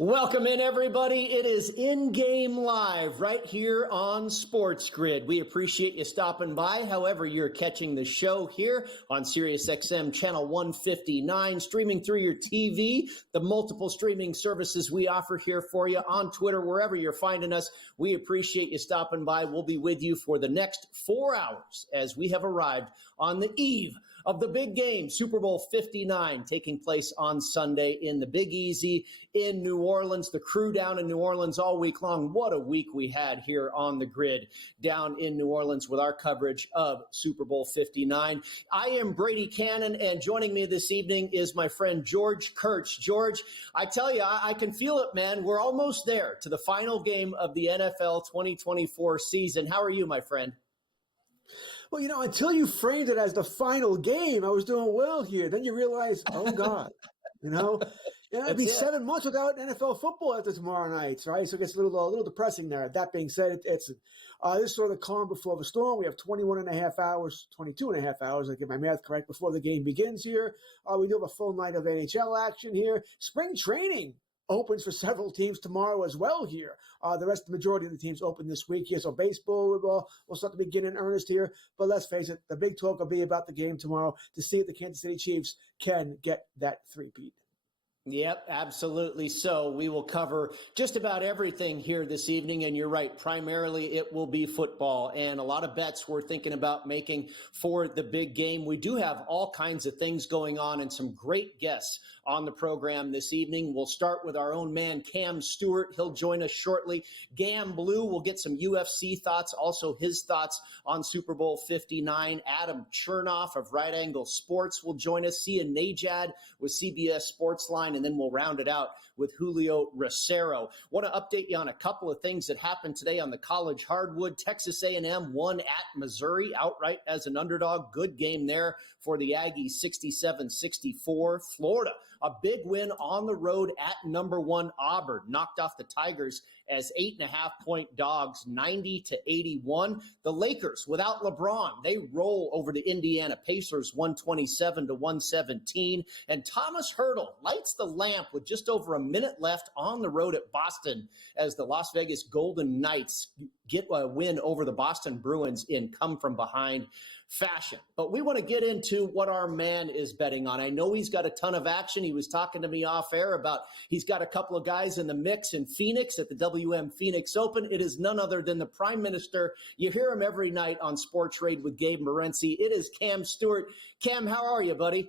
Welcome in, everybody. It is in-game live right here on SportsGrid. We appreciate you stopping by. However, you're catching the show here on SiriusXM channel 159, streaming through your TV, the multiple streaming services we offer here for you on Twitter, wherever you're finding us. We appreciate you stopping by. We'll be with you for the next 4 hours as we have arrived on the eve of the big game, Super Bowl 59, taking place on Sunday in the Big Easy in New Orleans. The crew down in New Orleans all week long. What a week we had here on the grid down in New Orleans with our coverage of Super Bowl 59. I am Brady Kannon, and joining me this evening is my friend George Kurtz. George, I tell you, I can feel it, man. We're almost there to the final game of the NFL 2024 season. How are you, my friend? Well, until you framed it as the final game, I was doing well here. Then you realize, oh, God, it'd be 7 months without NFL football after tomorrow night, right? So it gets a little depressing there. That being said, it's this sort of the calm before the storm. We have 22 and a half hours, I get my math correct, before the game begins here. We do have a full night of NHL action here. Spring training opens for several teams tomorrow as well here. The majority of the teams open this week here. So baseball will start to begin in earnest here. But let's face it, the big talk will be about the game tomorrow to see if the Kansas City Chiefs can get that three-peat. Yep, absolutely. So we will cover just about everything here this evening. And you're right, primarily it will be football and a lot of bets we're thinking about making for the big game. We do have all kinds of things going on and some great guests on the program this evening. We'll start with our own man, Cam Stewart. He'll join us shortly. Gam Blue will get some UFC thoughts, also his thoughts on Super Bowl 59. Adam Chernoff of Right Angle Sports will join us. Sia Najad with CBS Sportsline. And then we'll round it out with Julio Rosero. Want to update you on a couple of things that happened today on the college hardwood. Texas A&M won at Missouri outright as an underdog. Good game there for the Aggies, 67-64. Florida, a big win on the road at number 1 Auburn. Knocked off the Tigers as 8.5-point dogs, 90-81. The Lakers, without LeBron, they roll over the Indiana Pacers, 127-117. And Thomas Hurdle lights the lamp with just over a minute left on the road at Boston as the Las Vegas Golden Knights get a win over the Boston Bruins in come-from-behind fashion. But we want to get into what our man is betting on. I know he's got a ton of action. He was talking to me off air about he's got a couple of guys in the mix in Phoenix at the WM Phoenix Open. It is none other than the Prime Minister. You hear him every night on Sports Trade with Gabe Morency. It is Cam Stewart. Cam, how are you, buddy?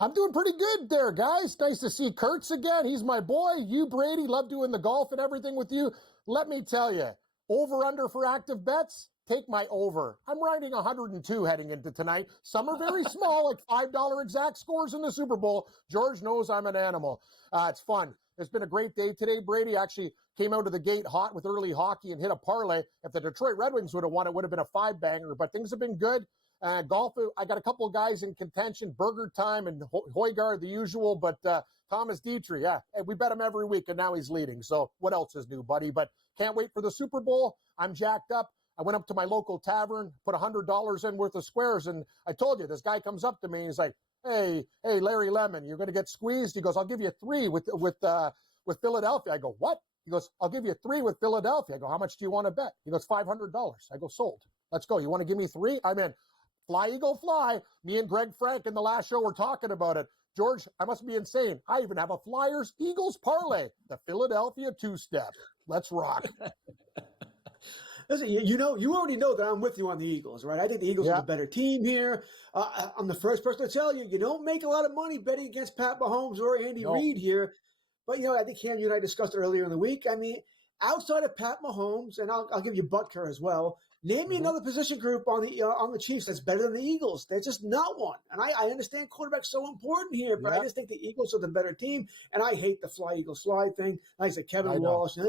I'm doing pretty good there, guys. Nice to see Kurtz again. He's my boy. You, Brady, love doing the golf and everything with you. Let me tell you, over-under for active bets, take my over. I'm riding 102 heading into tonight. Some are very small, like $5 exact scores in the Super Bowl. George knows I'm an animal. It's fun. It's been a great day today. Brady actually came out of the gate hot with early hockey and hit a parlay. If the Detroit Red Wings would have won, it would have been a 5-banger, but things have been good. Golf, I got a couple of guys in contention, Burger Time and Højgaard, the usual, but Thomas Dietrich, we bet him every week, and now he's leading. So what else is new, buddy? But can't wait for the Super Bowl. I'm jacked up. I went up to my local tavern, put $100 in worth of squares, and I told you, this guy comes up to me, and he's like, hey, Larry Lemon, you're going to get squeezed? He goes, I'll give you 3 with Philadelphia. I go, what? He goes, I'll give you 3 with Philadelphia. I go, how much do you want to bet? He goes, $500. I go, sold. Let's go. You want to give me 3? I'm in. Fly, Eagle, fly. Me and Greg Frank in the last show were talking about it. George, I must be insane. I even have a Flyers-Eagles parlay, the Philadelphia 2-step. Let's rock. Listen, you already know that I'm with you on the Eagles, right? I think the Eagles are the better team here. I'm the first person to tell you, you don't make a lot of money betting against Pat Mahomes or Andy Reid here. But, I think Cam, you and I discussed it earlier in the week. I mean, outside of Pat Mahomes, and I'll give you Butker as well, name me another position group on the Chiefs that's better than the Eagles. There's just not one. And I understand quarterback's so important here, but I just think the Eagles are the better team. And I hate the fly, Eagles, fly thing. Like I said, Kevin Walsh. I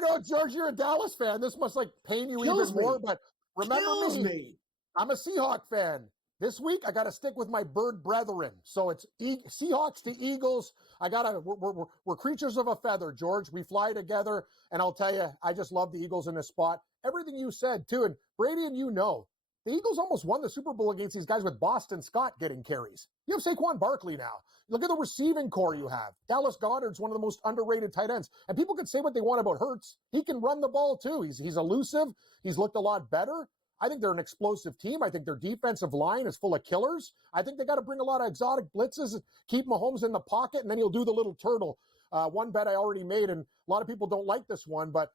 know, George, you're a Dallas fan. This must pain you even more. But remember me. I'm a Seahawk fan. This week, I got to stick with my bird brethren. So it's Seahawks to Eagles. We're creatures of a feather, George. We fly together. And I'll tell you, I just love the Eagles in this spot. Everything you said, too. And Brady and The Eagles almost won the Super Bowl against these guys with Boston Scott getting carries. You have Saquon Barkley now. Look at the receiving core you have. Dallas Goedert's one of the most underrated tight ends. And people can say what they want about Hurts. He can run the ball too. He's elusive. He's looked a lot better. I think they're an explosive team. I think their defensive line is full of killers. I think they got to bring a lot of exotic blitzes, keep Mahomes in the pocket, and then he'll do the little turtle. One bet I already made, and a lot of people don't like this one, but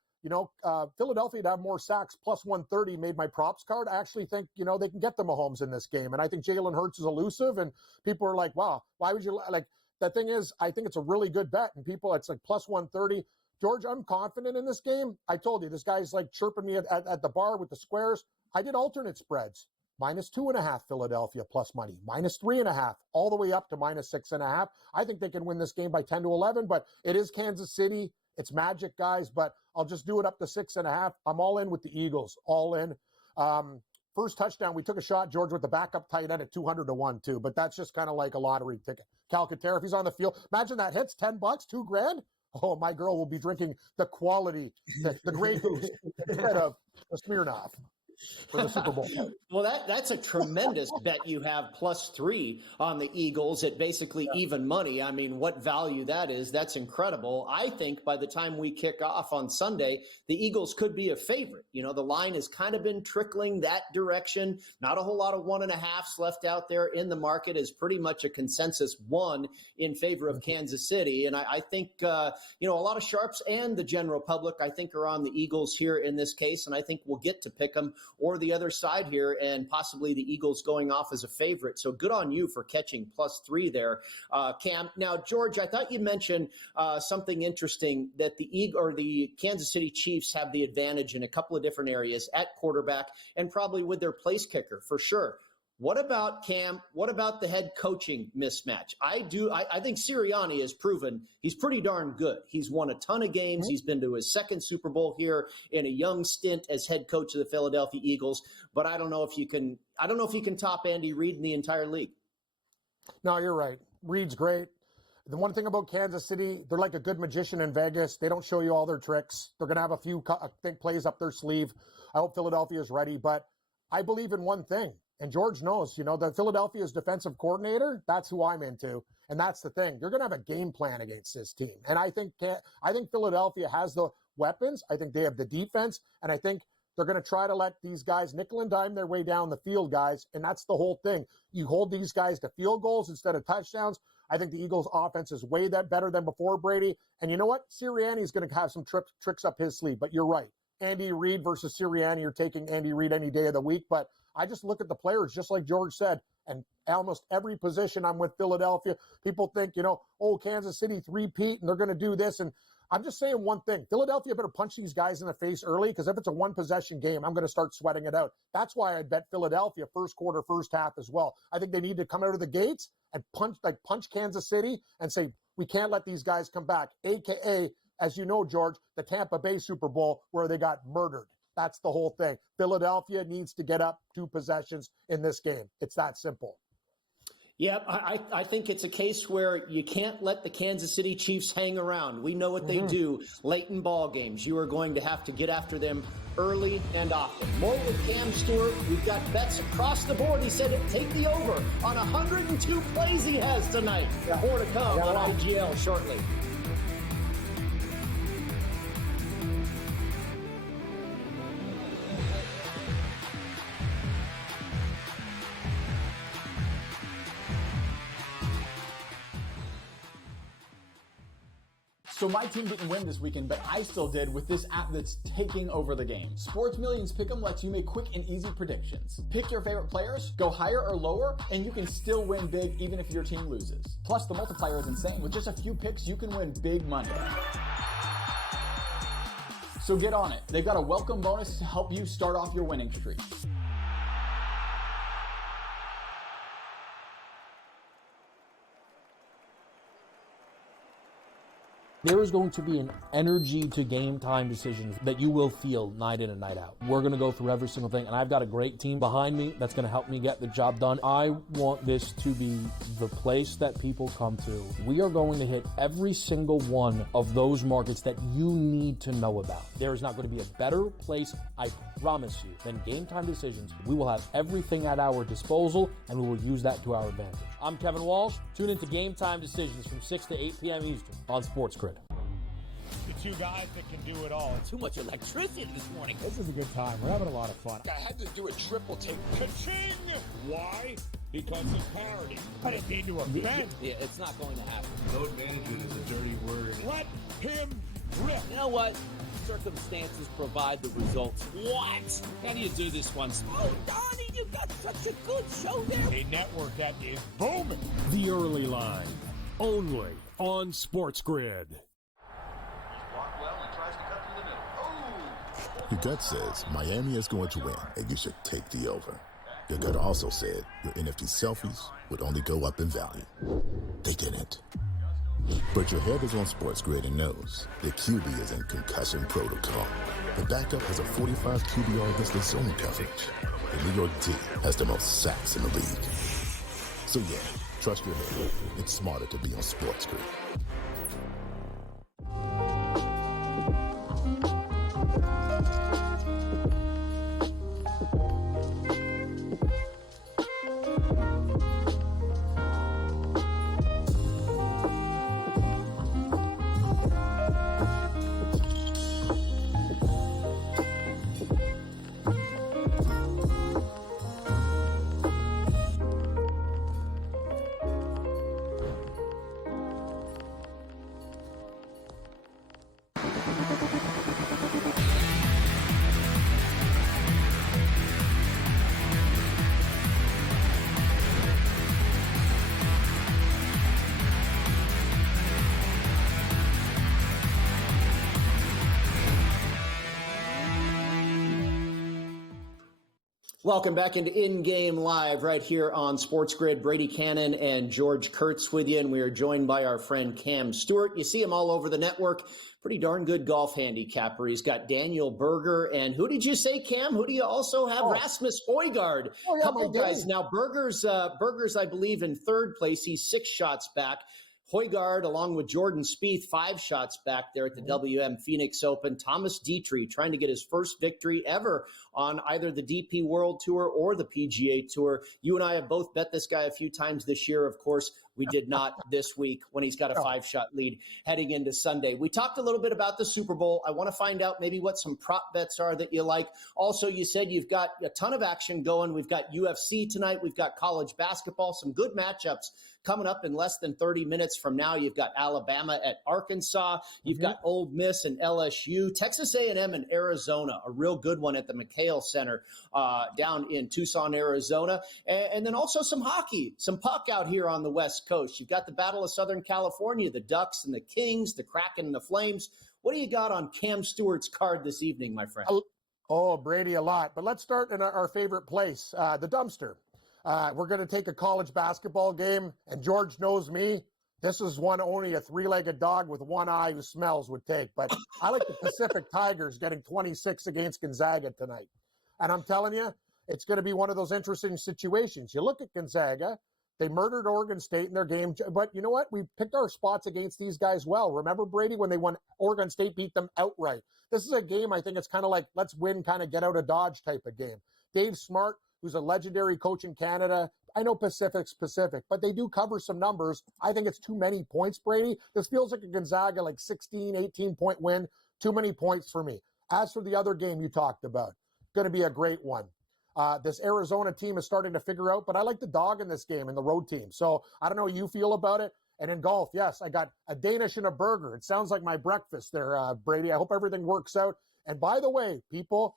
Philadelphia to have more sacks, plus 130 made my props card. I actually think, they can get the Mahomes in this game. And I think Jalen Hurts is elusive, and people are like, wow, why would you like? The thing is, I think it's a really good bet, and it's like plus 130. George, I'm confident in this game. I told you, this guy's like chirping me at the bar with the squares. I did alternate spreads. -2.5 Philadelphia plus money, -3.5, all the way up to -6.5. I think they can win this game by 10 to 11, but it is Kansas City. It's magic, guys, but I'll just do it up to 6.5. I'm all in with the Eagles, all in. First touchdown, we took a shot, George, with the backup tight end at 200 to 1 too, but that's just kind of like a lottery ticket. Calcaterra, if he's on the field, imagine that hits $10, $2,000. Oh, my girl will be drinking the quality, the Grey Goose instead of the Smirnoff for the Super Bowl. Well, that's a tremendous bet you have, +3 on the Eagles at basically even money. I mean, what value that is, that's incredible. I think by the time we kick off on Sunday, the Eagles could be a favorite. The line has kind of been trickling that direction. Not a whole lot of 1.5s left out there in the market, is pretty much a consensus 1 in favor of Kansas City. And I think, a lot of sharps and the general public, I think, are on the Eagles here in this case. And I think we'll get to pick them or the other side here, and possibly the Eagles going off as a favorite. So good on you for catching +3 there, Cam. Now, George, I thought you mentioned something interesting, that the Kansas City Chiefs have the advantage in a couple of different areas at quarterback and probably with their place kicker for sure. What about, Cam? What about the head coaching mismatch? I think Sirianni has proven he's pretty darn good. He's won a ton of games. He's been to his second Super Bowl here in a young stint as head coach of the Philadelphia Eagles. But I don't know if you can top Andy Reid in the entire league. No, you're right. Reid's great. The one thing about Kansas City, they're like a good magician in Vegas. They don't show you all their tricks. They're going to have a few plays up their sleeve. I hope Philadelphia is ready, but I believe in one thing. And George knows, the Philadelphia's defensive coordinator, that's who I'm into. And that's the thing. You're going to have a game plan against this team. And I think Philadelphia has the weapons. I think they have the defense. And I think they're going to try to let these guys nickel and dime their way down the field, guys. And that's the whole thing. You hold these guys to field goals instead of touchdowns. I think the Eagles' offense is way better than before, Brady. And you know what? Sirianni is going to have some tricks up his sleeve. But you're right. Andy Reid versus Sirianni, you're taking Andy Reid any day of the week. But I just look at the players, just like George said, and almost every position I'm with Philadelphia. People think, Kansas City 3-peat and they're going to do this. And I'm just saying one thing. Philadelphia better punch these guys in the face early, because if it's a one-possession game, I'm going to start sweating it out. That's why I bet Philadelphia first quarter, first half as well. I think they need to come out of the gates and punch Kansas City and say, we can't let these guys come back, a.k.a., as you know, George, the Tampa Bay Super Bowl where they got murdered. That's the whole thing. Philadelphia needs to get up 2 possessions in this game. It's that simple. Yeah, I think it's a case where you can't let the Kansas City Chiefs hang around. We know what they do late in ball games. You are going to have to get after them early and often. More with Cam Stewart. We've got bets across the board. He said take the over on 102 plays he has tonight. More to come on IGL shortly. So my team didn't win this weekend, but I still did with this app that's taking over the game. Sports Millions Pick'em lets you make quick and easy predictions. Pick your favorite players, go higher or lower, and you can still win big even if your team loses. Plus, the multiplier is insane. With just a few picks, you can win big money. So get on it. They've got a welcome bonus to help you start off your winning streak. There is going to be an energy to game time decisions that you will feel night in and night out. We're going to go through every single thing, and I've got a great team behind me that's going to help me get the job done. I want this to be the place that people come to. We are going to hit every single one of those markets that you need to know about. There is not going to be a better place, I promise you, than Game Time Decisions. We will have everything at our disposal, and we will use that to our advantage. I'm Kevin Walsh. Tune into Game Time Decisions from 6 to 8 p.m. Eastern on SportsGrid. The two guys that can do it all. Too much electricity this morning. This is a good time. We're having a lot of fun. I had to do a triple take. Ka-ching! Why? Because of parity. I didn't mean to offend. Yeah, it's not going to happen. Load management is a dirty word. Let him rip. You know what? Circumstances provide the results. What? How do you do this one? Oh, Donnie, you got such a good show there. A network that is booming. The Early Line, only on SportsGrid. Your gut says Miami is going to win, and you should take the over. Your gut also said your NFT selfies would only go up in value. They didn't. But your head is on SportsGrid and knows the QB is in concussion protocol. The backup has a 45 QBR against the zone coverage. The New York team has the most sacks in the league. So yeah, trust your head. It's smarter to be on SportsGrid. Welcome back into In-Game Live right here on SportsGrid. Brady Kannon and George Kurtz with you, and we are joined by our friend Cam Stewart. You see him all over the network. Pretty darn good golf handicapper. He's got Daniel Berger, and who did you say, Cam? Who do you also have? Rasmus Højgaard. Oh, yeah, couple guys. Now, Berger's, I believe, in third place. He's 6 shots back. Højgaard, along with Jordan Spieth, 5 shots back there at the WM Phoenix Open. Thomas Dietrich trying to get his first victory ever on either the DP World Tour or the PGA Tour. You and I have both bet this guy a few times this year. Of course, we did not this week when he's got a 5-shot lead heading into Sunday. We talked a little bit about the Super Bowl. I want to find out maybe what some prop bets are that you like. Also, you said you've got a ton of action going. We've got UFC tonight. We've got college basketball, some good matchups coming up in less than 30 minutes from now. You've got Alabama at Arkansas. You've got Ole Miss and LSU. Texas A&M and Arizona, a real good one at the McHale Center down in Tucson, Arizona. And then also some hockey, some puck out here on the West Coast. You've got the Battle of Southern California, the Ducks and the Kings, the Kraken and the Flames. What do you got on Cam Stewart's card this evening, my friend? Oh, Brady, a lot. But let's start in our favorite place, the dumpster. We're going to take a college basketball game, and George knows me. This is one only a 3-legged dog with one eye who smells would take. But I like the Pacific Tigers getting 26 against Gonzaga tonight. And I'm telling you, it's going to be one of those interesting situations. You look at Gonzaga. They murdered Oregon State in their game. But you know what? We picked our spots against these guys well. Remember, Brady, when they won, Oregon State beat them outright. This is a game, I think it's kind of like let's win, kind of get out of Dodge type of game. Dave Smart, who's a legendary coach in Canada. I know Pacific's Pacific, but they do cover some numbers. I think it's too many points, Brady. This feels like a Gonzaga, 16, 18-point win. Too many points for me. As for the other game you talked about, going to be a great one. This Arizona team is starting to figure out, but I like the dog in this game and the road team. So I don't know how you feel about it. And in golf, yes, I got a Danish and a burger. It sounds like my breakfast there, Brady. I hope everything works out. And by the way, people,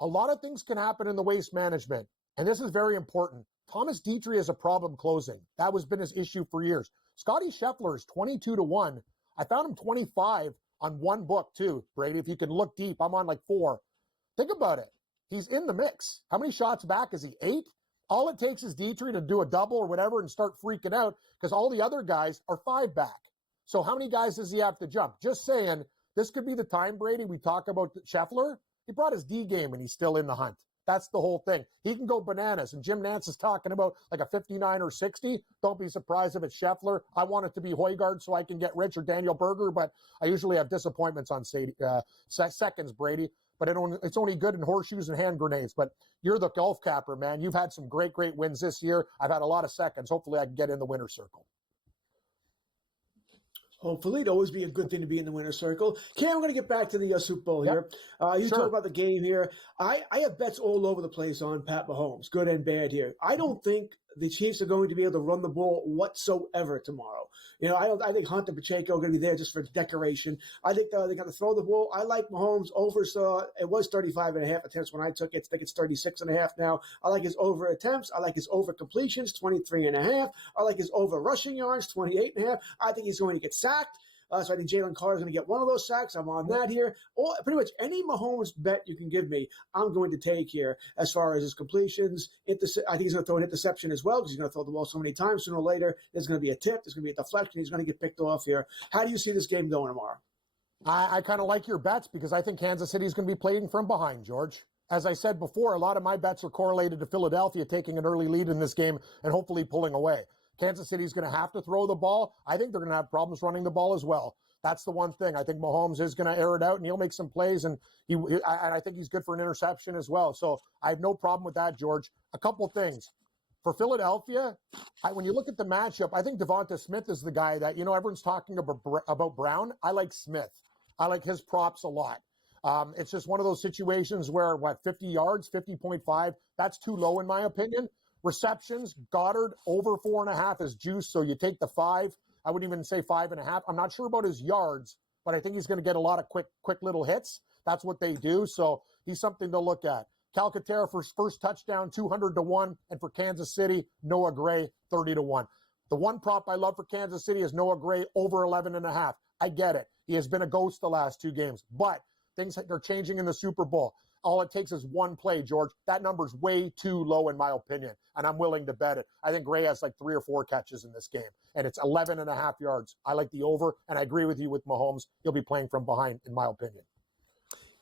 a lot of things can happen in the waste management. And this is very important. Thomas Dietrich has a problem closing. That has been his issue for years. Scotty Scheffler is 22-1. I found him 25 on one book too, Brady. If you can look deep, I'm on 4. Think about it. He's in the mix. How many shots back is he? 8? All it takes is Dietrich to do a double or whatever and start freaking out because all the other guys are 5 back. So how many guys does he have to jump? Just saying, this could be the time, Brady. We talk about Scheffler. He brought his D game and he's still in the hunt. That's the whole thing. He can go bananas. And Jim Nantz is talking about like a 59 or 60. Don't be surprised if it's Scheffler. I want it to be Højgaard so I can get rich, or Daniel Berger, but I usually have disappointments on seconds, Brady. But it's only good in horseshoes and hand grenades. But you're the golf capper, man. You've had some great, great wins this year. I've had a lot of seconds. Hopefully I can get in the winner's circle. Hopefully, it'd always be a good thing to be in the winner's circle. Cam, I'm going to get back to the Super Bowl here. You talk about the game here. I have bets all over the place on Pat Mahomes, good and bad here. I don't think the Chiefs are going to be able to run the ball whatsoever tomorrow. I think Hunt and Pacheco are going to be there just for decoration. I think they got to throw the ball. I like Mahomes over. So it was 35.5 attempts when I took it. I think it's 36.5 now. I like his over attempts. I like his over completions, 23.5. I like his over rushing yards, 28.5. I think he's going to get sacked. So I think Jalen Carter is going to get one of those sacks. I'm on that here. Pretty much any Mahomes bet you can give me, I'm going to take here as far as his completions. I think he's going to throw an interception as well because he's going to throw the ball so many times. Sooner or later, there's going to be a tip. There's going to be a deflection. He's going to get picked off here. How do you see this game going tomorrow? I kind of like your bets because I think Kansas City is going to be playing from behind, George. As I said before, a lot of my bets are correlated to Philadelphia taking an early lead in this game and hopefully pulling away. Kansas City's going to have to throw the ball. I think they're going to have problems running the ball as well. That's the one thing. I think Mahomes is going to air it out, and he'll make some plays, and I think he's good for an interception as well. So I have no problem with that, George. A couple things. For Philadelphia, when you look at the matchup, I think Devonta Smith is the guy that, everyone's talking about Brown. I like Smith. I like his props a lot. It's just one of those situations where, 50 yards, 50.5, that's too low in my opinion. Receptions, Goddard over 4.5 is juice, so you take the 5. I wouldn't even say 5.5. I'm not sure about his yards, but I think he's going to get a lot of quick little hits. That's what they do, so he's something to look at. Calcaterra for his first touchdown, 200-1, and for Kansas City, Noah Gray, 30-1. The one prop I love for Kansas City is Noah Gray over 11.5. I get it. He has been a ghost the last 2 games, but things are changing in the Super Bowl. All it takes is one play, George. That number's way too low in my opinion, and I'm willing to bet it. I think Gray has like 3 or 4 catches in this game, and it's 11.5 yards. I like the over, and I agree with you with Mahomes. He'll be playing from behind, in my opinion.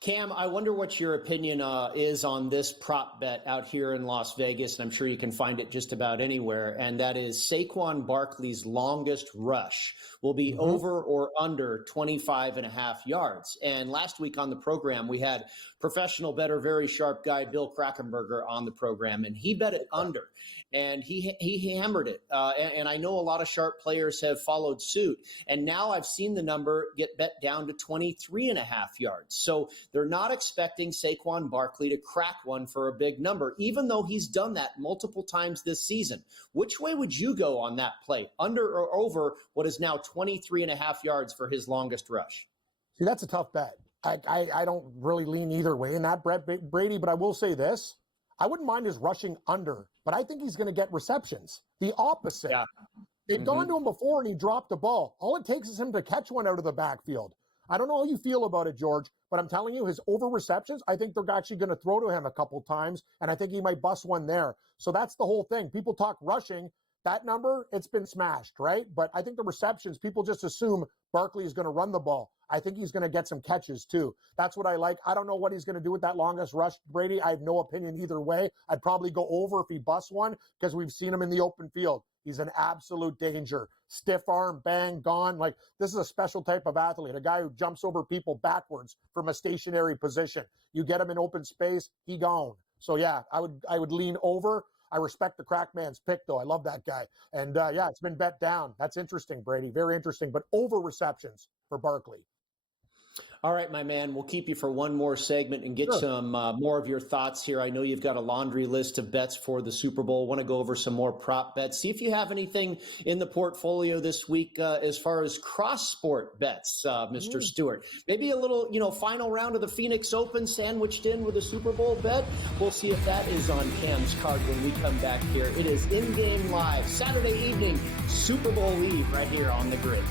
Cam, I wonder what your opinion is on this prop bet out here in Las Vegas, and I'm sure you can find it just about anywhere, and that is Saquon Barkley's longest rush will be over or under 25.5 yards. And last week on the program, we had professional bettor, very sharp guy, Bill Krakenberger on the program, and he bet it under. And he hammered it. And I know a lot of sharp players have followed suit. And now I've seen the number get bet down to 23.5 yards. So they're not expecting Saquon Barkley to crack one for a big number, even though he's done that multiple times this season. Which way would you go on that play? Under or over what is now 23.5 yards for his longest rush? See, that's a tough bet. I don't really lean either way in that, Brady, but I will say this. I wouldn't mind his rushing under, but I think he's going to get receptions. The opposite. Yeah. They've gone to him before and he dropped the ball. All it takes is him to catch one out of the backfield. I don't know how you feel about it, George, but I'm telling you, his over receptions, I think they're actually going to throw to him a couple times, and I think he might bust one there. So that's the whole thing. People talk rushing. That number, it's been smashed, right? But I think the receptions, people just assume Barkley is going to run the ball. I think he's going to get some catches too. That's what I like. I don't know what he's going to do with that longest rush, Brady. I have no opinion either way. I'd probably go over if he busts one because we've seen him in the open field. He's an absolute danger. Stiff arm, bang, gone. Like, this is a special type of athlete, a guy who jumps over people backwards from a stationary position. You get him in open space, he gone. So yeah, I would lean over. I respect the crack man's pick, though. I love that guy. And, yeah, it's been bet down. That's interesting, Brady. Very interesting. But over receptions for Barkley. All right, my man, we'll keep you for one more segment and get some more of your thoughts here. I know you've got a laundry list of bets for the Super Bowl. Want to go over some more prop bets. See if you have anything in the portfolio this week as far as cross-sport bets, Mr. Stewart. Maybe a little, final round of the Phoenix Open sandwiched in with a Super Bowl bet. We'll see if that is on Cam's card when we come back here. It is In-Game Live, Saturday evening, Super Bowl Eve right here on the grid.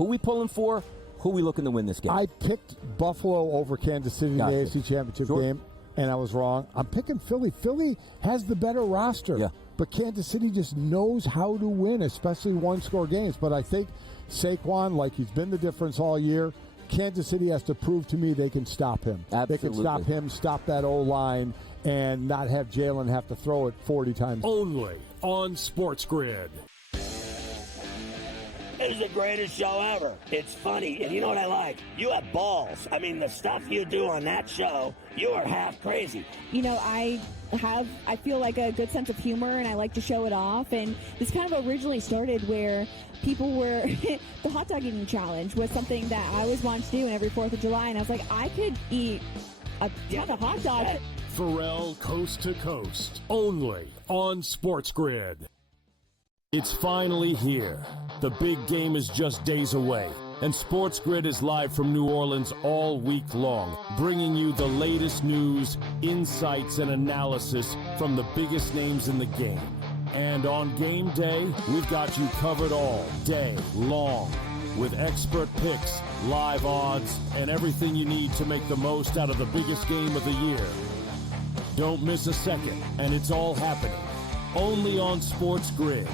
Who we pulling for? Who we looking to win this game? I picked Buffalo over Kansas City in the AFC Championship game, and I was wrong. I'm picking Philly. Philly has the better roster, but Kansas City just knows how to win, especially one-score games. But I think Saquon, like he's been the difference all year, Kansas City has to prove to me they can stop him. Absolutely. They can stop him, stop that O-line, and not have Jalen have to throw it 40 times. Only on SportsGrid. It is the greatest show ever. It's funny, and you know what I like? You have balls. I mean, the stuff you do on that show, you are half crazy. You know, I feel like a good sense of humor, and I like to show it off. And this kind of originally started where people were the hot dog eating challenge was something that I always wanted to do every 4th of July, and I was like, I could eat a ton of hot dogs. Pharrell Coast to Coast. Only on SportsGrid. It's finally here. The big game is just days away, and SportsGrid is live from New Orleans all week long, bringing you the latest news, insights, and analysis from the biggest names in the game. And on game day, we've got you covered all day long with expert picks, live odds, and everything you need to make the most out of the biggest game of the year. Don't miss a second, and it's all happening only on SportsGrid.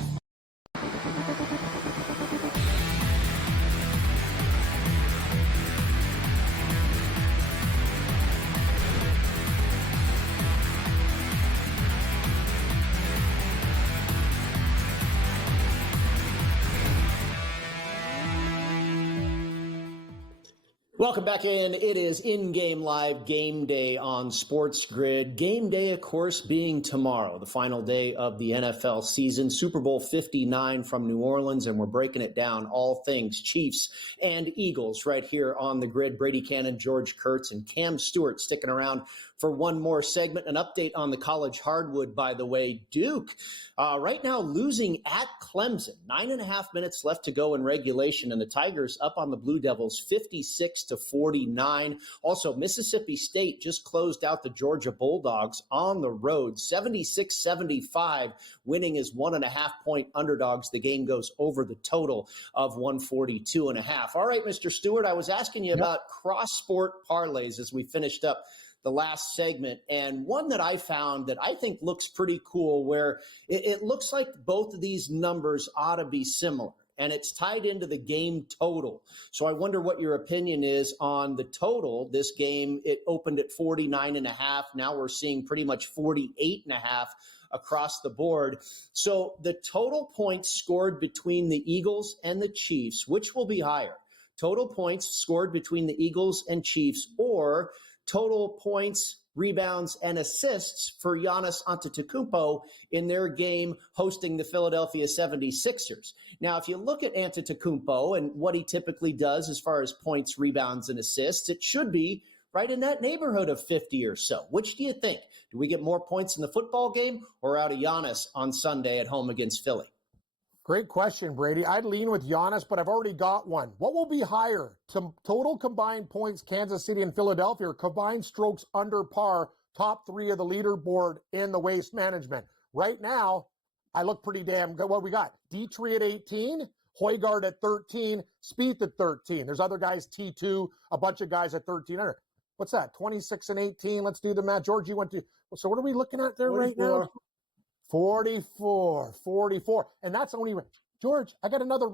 Welcome back in. It is in-game live game day on SportsGrid. Game day, of course, being tomorrow, the final day of the NFL season. Super Bowl 59 from New Orleans, and we're breaking it down, all things Chiefs and Eagles right here on the grid. Brady Kannon, George Kurtz, and Cam Stewart sticking around for one more segment. An update on the college hardwood, by the way. Duke right now losing at Clemson. 9.5 minutes left to go in regulation, and the Tigers up on the Blue Devils 56-49. Also, Mississippi State just closed out the Georgia Bulldogs on the road, 76-75, winning as 1.5-point underdogs. The game goes over the total of 142.5. All right, Mr. Stewart, I was asking you about cross-sport parlays as we finished up the last segment, and one that I found that I think looks pretty cool, where it looks like both of these numbers ought to be similar, and it's tied into the game total. So I wonder what your opinion is on the total. This game, it opened at 49.5. Now we're seeing pretty much 48.5 across the board. So the total points scored between the Eagles and the Chiefs, which will be higher? Total points scored between the Eagles and Chiefs, or total points, rebounds, and assists for Giannis Antetokounmpo in their game hosting the Philadelphia 76ers. Now, if you look at Antetokounmpo and what he typically does as far as points, rebounds, and assists, it should be right in that neighborhood of 50 or so. Which do you think? Do we get more points in the football game or out of Giannis on Sunday at home against Philly? Great question, Brady. I'd lean with Giannis, but I've already got one. What will be higher? Total combined points, Kansas City and Philadelphia, or combined strokes under par, top 3 of the leaderboard in the waste management. Right now, I look pretty damn good. What we got? Dietrich at 18, Højgaard at 13, Spieth at 13. There's other guys, T2, a bunch of guys at 13 under. What's that? 26 and 18. Let's do the math. George, you went to. So what are we looking at there 44. Right now? 44. And that's only, George, I got another,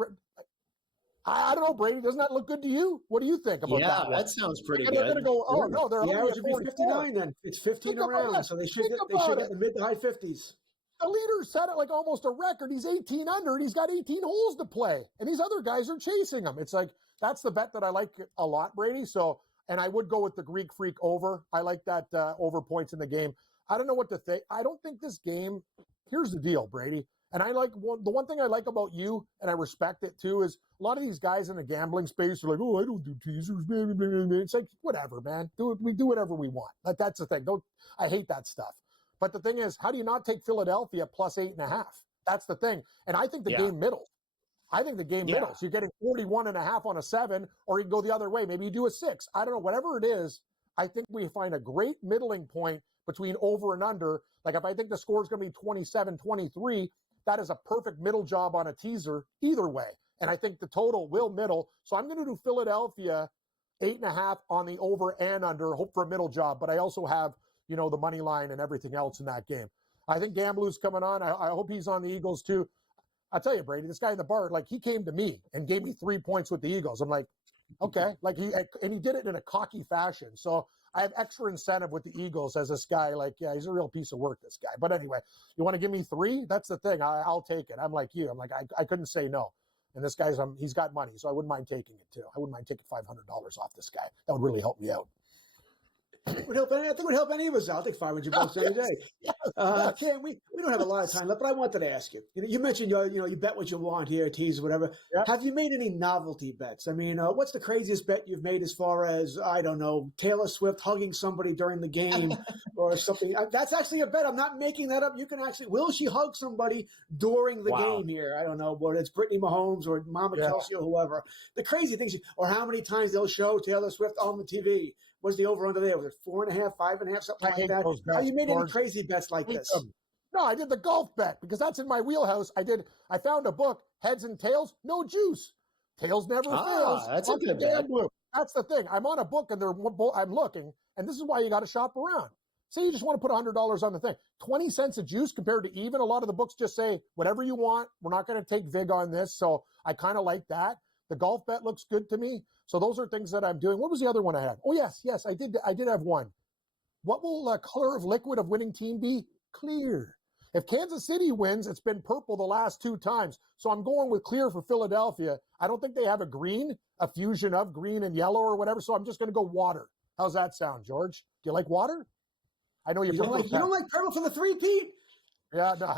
I don't know, Brady, doesn't that look good to you? What do you think about that? Yeah, that sounds pretty good. They're going to go, oh, no, they're the only average at would be 59 then. It's 15 around, so they should get the mid to high 50s. The leader set it like almost a record. He's 18 under, and he's got 18 holes to play. And these other guys are chasing him. It's like, that's the bet that I like a lot, Brady. So, and I would go with the Greek Freak over. I like that over points in the game. I don't know what to think. I don't think this game, here's the deal, Brady. And I like the one thing I like about you, and I respect it too, is a lot of these guys in the gambling space are like, oh, I don't do teasers. It's like, whatever, man. We do whatever we want. That's the thing. I hate that stuff. But the thing is, how do you not take Philadelphia plus 8.5? That's the thing. And I think the game middles. I think the game middles. You're getting 41.5 on a 7, or you can go the other way. Maybe you do a 6. I don't know. Whatever it is, I think we find a great middling point between over and under. Like if I think the score is going to be 27-23, that is a perfect middle job on a teaser either way. and I think the total will middle. So I'm going to do Philadelphia 8.5 on the over and under, hope for a middle job. But I also have, the money line and everything else in that game. I think Gamblu's coming on. I hope he's on the Eagles too. I tell you, Brady, this guy in the bar, he came to me and gave me 3 points with the Eagles. I'm like, okay, and he did it in a cocky fashion. So I have extra incentive with the Eagles as this guy. Yeah, he's a real piece of work, this guy. But anyway, you want to give me 3? That's the thing. I'll take it. I'm like you. I'm like, I couldn't say no. And this guy's, he's got money, so I wouldn't mind taking it too. I wouldn't mind taking $500 off this guy. That would really help me out. I think it would help any of us out. I think $500 any day. Ken, we don't have a lot of time left, but I wanted to ask you. You mentioned you bet what you want here, tease or whatever. Yep. Have you made any novelty bets? I mean, what's the craziest bet you've made as far as, I don't know, Taylor Swift hugging somebody during the game or something? That's actually a bet. I'm not making that up. You can actually, will she hug somebody during the game here? I don't know, whether it's Brittany Mahomes or Mama Kelsey or whoever. The crazy things, or how many times they'll show Taylor Swift on the TV. What's the over under there? Was it 4.5, 5.5, something like that? Have you made any crazy bets like this? No, I did the golf bet because that's in my wheelhouse. I found a book, Heads and Tails, no juice. Tails never fails. That's a good bet. That's the thing. I'm on a book and I'm looking, and this is why you got to shop around. Say you just want to put $100 on the thing. 20 cents a juice compared to even. A lot of the books just say, whatever you want. We're not going to take vig on this. So I kind of like that. The golf bet looks good to me. So those are things that I'm doing. What was the other one I had? Oh, yes, I did have one. What will the color of liquid of winning team be? Clear. If Kansas City wins, it's been purple the last 2 times. So I'm going with clear for Philadelphia. I don't think they have a green, a fusion of green and yellow or whatever. So I'm just going to go water. How's that sound, George? Do you like water? I know you don't like purple for the 3-peat? Yeah, no,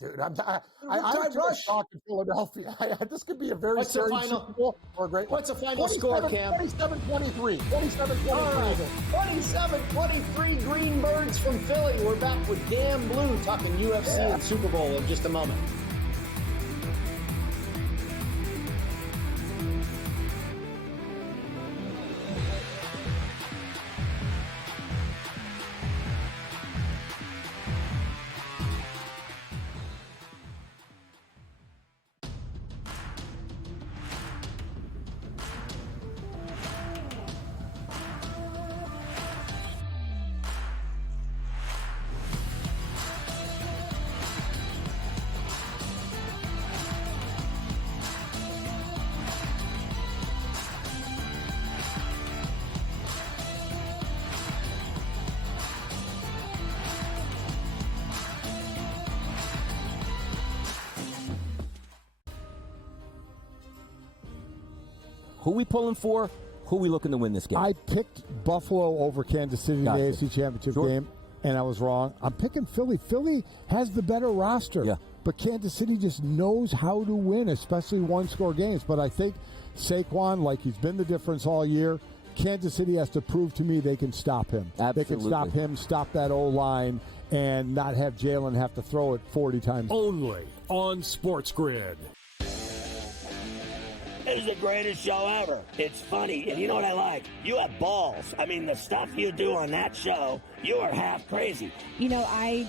dude, I'm talking Philadelphia. This could be a very serious Super Bowl or a great. What's the final score, Cam? 27-23. 27-23. 27-23 Greenbirds from Philly. We're back with Dan Blue talking UFC and Super Bowl in just a moment. Who we pulling for? Who we looking to win this game? I picked Buffalo over Kansas City in the AFC Championship game, and I was wrong. I'm picking Philly. Philly has the better roster, but Kansas City just knows how to win, especially one-score games. But I think Saquon, he's been the difference all year. Kansas City has to prove to me they can stop him. Absolutely. They can stop him, stop that O-line, and not have Jalen have to throw it 40 times. Only on SportsGrid. This is the greatest show ever. It's funny, and you know what I like? You have balls. I mean, the stuff you do on that show, you are half crazy. I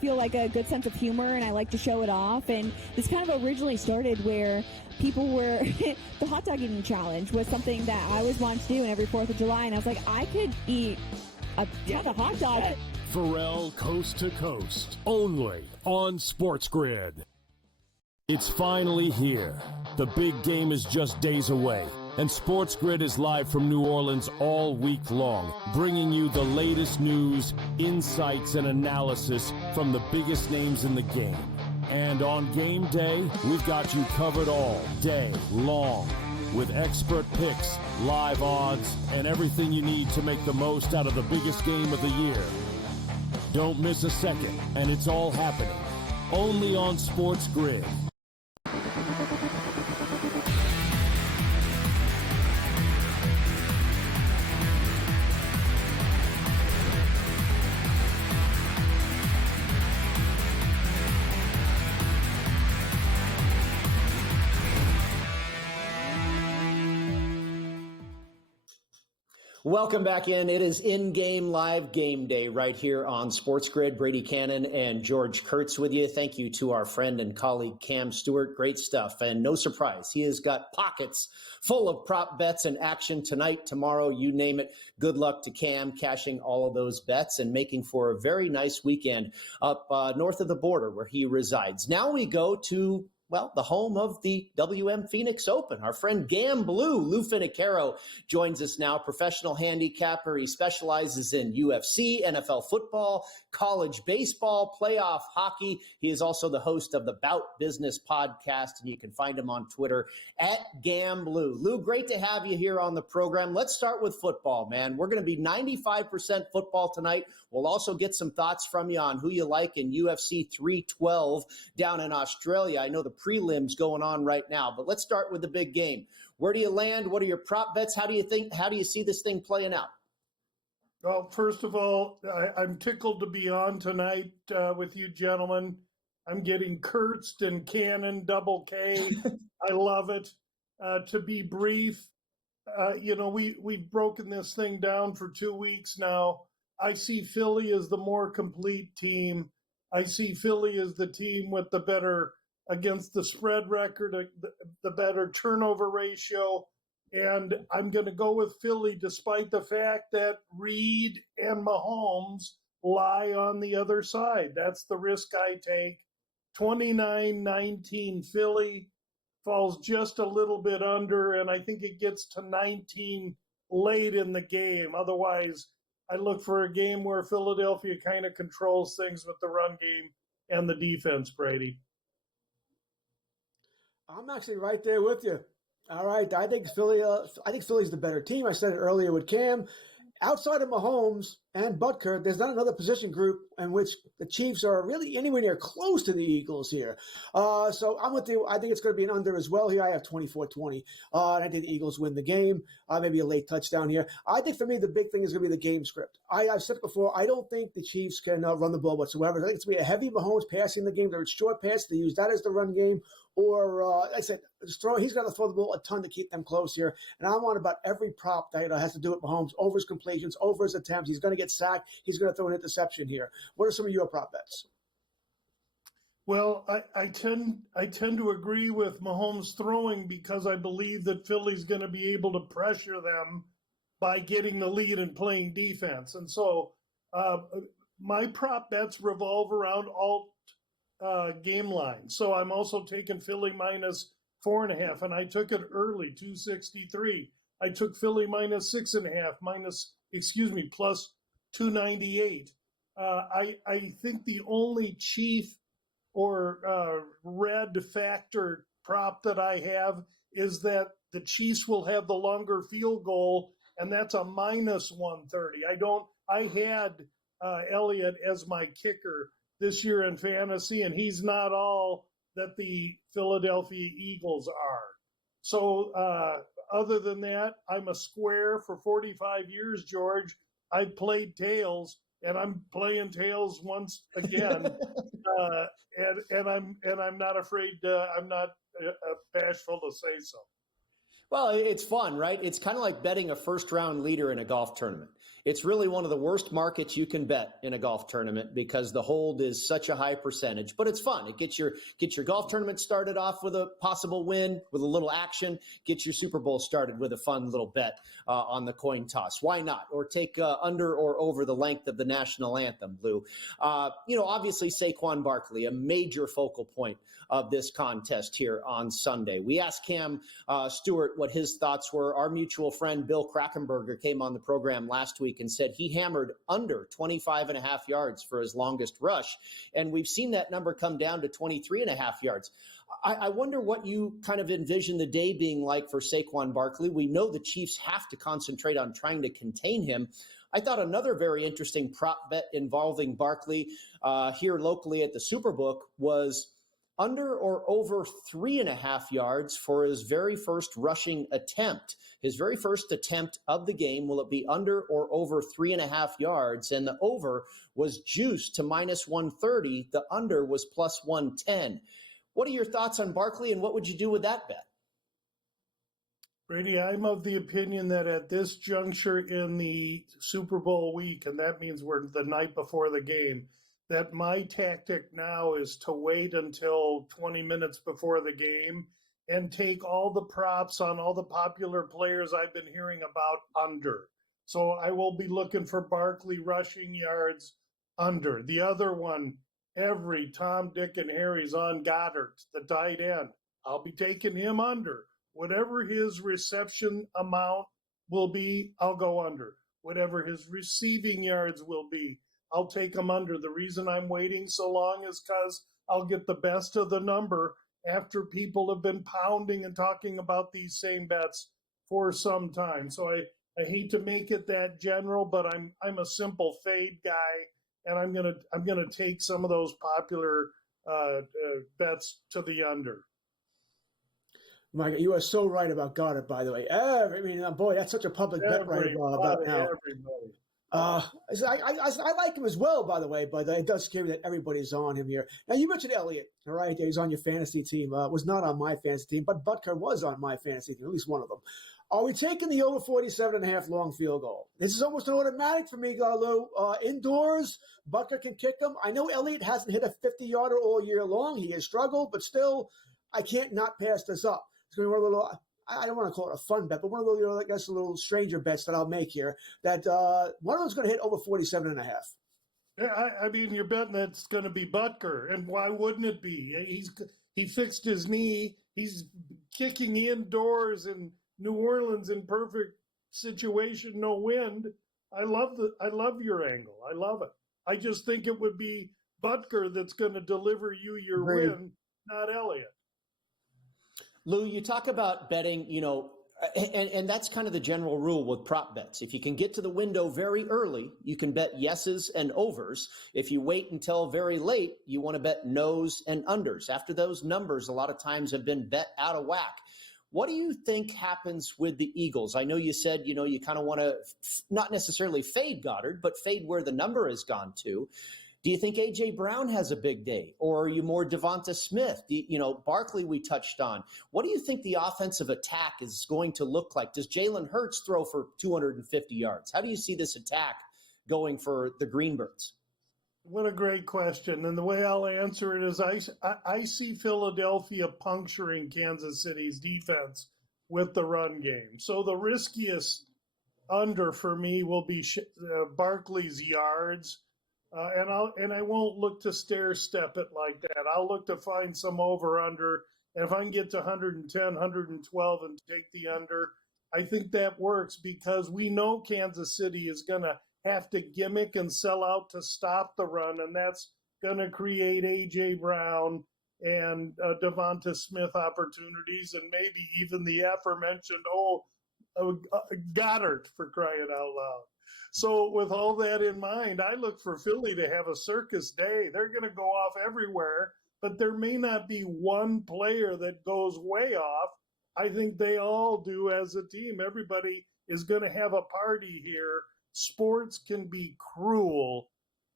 feel like a good sense of humor, and I like to show it off. And this kind of originally started where people were the hot dog eating challenge was something that I always wanted to do every 4th of July, and I was like, I could eat a ton of hot dogs. Pharrell Coast to Coast, only on SportsGrid. It's finally here. The big game is just days away, and SportsGrid is live from New Orleans all week long, bringing you the latest news, insights, and analysis from the biggest names in the game. And on game day, we've got you covered all day long, with expert picks, live odds, and everything you need to make the most out of the biggest game of the year. Don't miss a second, and it's all happening only on SportsGrid. Welcome back in. It is in-game live game day right here on SportsGrid. Brady Kannon and George Kurtz with you. Thank you to our friend and colleague Cam Stewart. Great stuff. And no surprise, he has got pockets full of prop bets and action tonight, tomorrow, you name it. Good luck to Cam cashing all of those bets and making for a very nice weekend up north of the border where he resides. Now we go to the home of the WM Phoenix Open. Our friend Gamblu, Lou Finicaro, joins us now, professional handicapper. He specializes in UFC, NFL football, college baseball, playoff hockey. He is also the host of the Bout Business podcast, and you can find him on Twitter at Gamblu. Lou, great to have you here on the program. Let's start with football, man. We're going to be 95% football tonight. We'll also get some thoughts from you on who you like in UFC 312 down in Australia. I know the prelims going on right now, but let's start with the big game. Where do you land? What are your prop bets? How do you see this thing playing out? Well, first of all, I'm tickled to be on tonight with you gentlemen. I'm getting Kurtz and Cannon, double K. I love it. To be brief, we've broken this thing down for 2 weeks now. I see Philly as the more complete team. I see Philly as the team with the better against the spread record, the better turnover ratio. And I'm going to go with Philly despite the fact that Reed and Mahomes lie on the other side. That's the risk I take. 29-19 Philly falls just a little bit under, and I think it gets to 19 late in the game. Otherwise, I look for a game where Philadelphia kind of controls things with the run game and the defense, Brady. I'm actually right there with you. All right, I think Philly's the better team. I said it earlier with Cam. Outside of Mahomes and Butker, there's not another position group in which the Chiefs are really anywhere near close to the Eagles here. So I'm with you. I think it's going to be an under as well here. I have 24-20. And I think the Eagles win the game. Maybe a late touchdown here. I think for me, the big thing is going to be the game script. I've said before, I don't think the Chiefs can run the ball whatsoever. I think it's going to be a heavy Mahomes passing the game. They're short pass. They use that as the run game. Or, like I said, he's got to throw the ball a ton to keep them close here. And I want about every prop that has to do with Mahomes, over his completions, over his attempts. He's going to get sacked. He's going to throw an interception here. What are some of your prop bets? Well, I tend to agree with Mahomes throwing because I believe that Philly's going to be able to pressure them by getting the lead and playing defense. And so my prop bets revolve around alt game line. So I'm also taking Philly minus 4.5, and I took it early, 263. I took Philly minus 6.5, plus 298. I think the only chief or red factor prop that I have is that the Chiefs will have the longer field goal, and that's a minus 130. I had Elliott as my kicker this year in fantasy, and he's not all that the Philadelphia Eagles are. So other than that, I'm a square for 45 years, George. I've played tails, and I'm playing tails once again. and I'm not afraid. I'm not bashful to say so. Well, it's fun, right? It's kind of like betting a first-round leader in a golf tournament. It's really one of the worst markets you can bet in a golf tournament because the hold is such a high percentage. But it's fun. It gets your golf tournament started off with a possible win, with a little action. Gets your Super Bowl started with a fun little bet on the coin toss. Why not? Or take under or over the length of the national anthem, Lou. Obviously Saquon Barkley, a major focal point of this contest here on Sunday. We asked Cam Stewart what his thoughts were. Our mutual friend Bill Krakenberger came on the program last week and said he hammered under 25.5 yards for his longest rush. And we've seen that number come down to 23.5 yards. I wonder what you kind of envision the day being like for Saquon Barkley. We know the Chiefs have to concentrate on trying to contain him. I thought another very interesting prop bet involving Barkley here locally at the Superbook was under or over 3.5 yards for his very first rushing attempt. His very first attempt of the game, will it be under or over 3.5 yards? And the over was juiced to minus 130. The under was plus 110. What are your thoughts on Barkley, and what would you do with that bet? Brady, I'm of the opinion that at this juncture in the Super Bowl week, and that means we're the night before the game, that my tactic now is to wait until 20 minutes before the game and take all the props on all the popular players I've been hearing about under. So I will be looking for Barkley rushing yards under. The other one, every Tom, Dick, and Harry's on Goddard, the tight end. I'll be taking him under. Whatever his reception amount will be, I'll go under. Whatever his receiving yards will be, I'll take him under. The reason I'm waiting so long is because I'll get the best of the number after people have been pounding and talking about these same bets for some time. So I hate to make it that general, but I'm a simple fade guy, and I'm gonna take some of those popular bets to the under. Mike, you are so right about Goddard, by the way. Boy, that's such a public bet right about now. Everybody. I like him as well, by the way, but it does scare me that everybody's on him here. Now, you mentioned Elliott, all right? He's on your fantasy team. Was not on my fantasy team, but Butker was on my fantasy team, at least one of them. Are we taking the over 47.5 long field goal? This is almost an automatic for me, Garlo. Indoors, Butker can kick him. I know Elliott hasn't hit a 50-yarder all year long. He has struggled, but still, I can't not pass this up. It's going to be one of the little, I don't want to call it a fun bet, but one of those, I guess, a little stranger bets that I'll make here, that one of them's going to hit over 47.5. Yeah, I mean, you're betting that's going to be Butker, and why wouldn't it be? He fixed his knee. He's kicking indoors in New Orleans in perfect situation, no wind. I love your angle. I love it. I just think it would be Butker that's going to deliver you your win, not Elliott. Lou, you talk about betting, and that's kind of the general rule with prop bets. If you can get to the window very early, you can bet yeses and overs. If you wait until very late, you want to bet nos and unders. After those numbers, a lot of times have been bet out of whack. What do you think happens with the Eagles? I know you said, you kind of want to not necessarily fade Goddard, but fade where the number has gone to. Do you think A.J. Brown has a big day? Or are you more Devonta Smith? Barkley we touched on. What do you think the offensive attack is going to look like? Does Jalen Hurts throw for 250 yards? How do you see this attack going for the Greenbirds? What a great question. And the way I'll answer it is I see Philadelphia puncturing Kansas City's defense with the run game. So the riskiest under for me will be Barkley's yards. And I won't look to stair step it like that. I'll look to find some over under. And if I can get to 110, 112 and take the under, I think that works because we know Kansas City is going to have to gimmick and sell out to stop the run. And that's going to create A.J. Brown and Devonta Smith opportunities and maybe even the aforementioned, Goddard, for crying out loud. So with all that in mind, I look for Philly to have a circus day. They're going to go off everywhere, but there may not be one player that goes way off. I think they all do as a team. Everybody is going to have a party here. Sports can be cruel,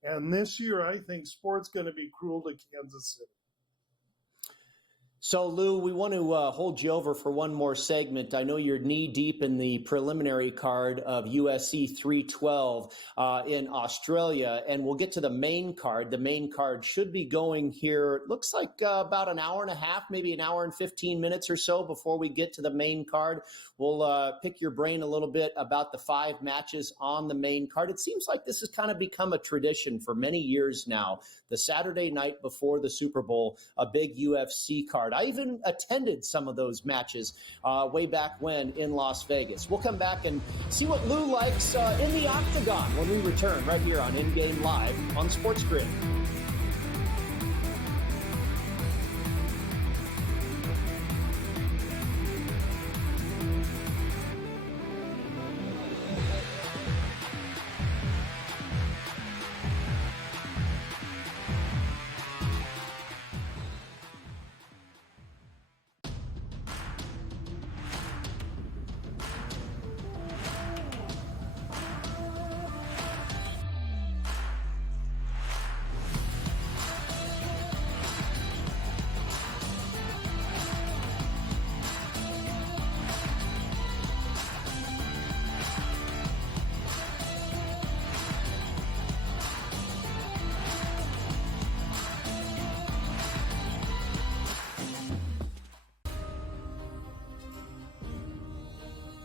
and this year I think sports going to be cruel to Kansas City. So, Lou, we want to hold you over for one more segment. I know you're knee-deep in the preliminary card of USC 312 in Australia, and we'll get to the main card. The main card should be going here, it looks like about an hour and a half, maybe an hour and 15 minutes or so before we get to the main card. We'll pick your brain a little bit about the 5 matches on the main card. It seems like this has kind of become a tradition for many years now. The Saturday night before the Super Bowl, a big UFC card. I even attended some of those matches way back when in Las Vegas. We'll come back and see what Lou likes in the octagon when we return right here on In Game Live on SportsGrid.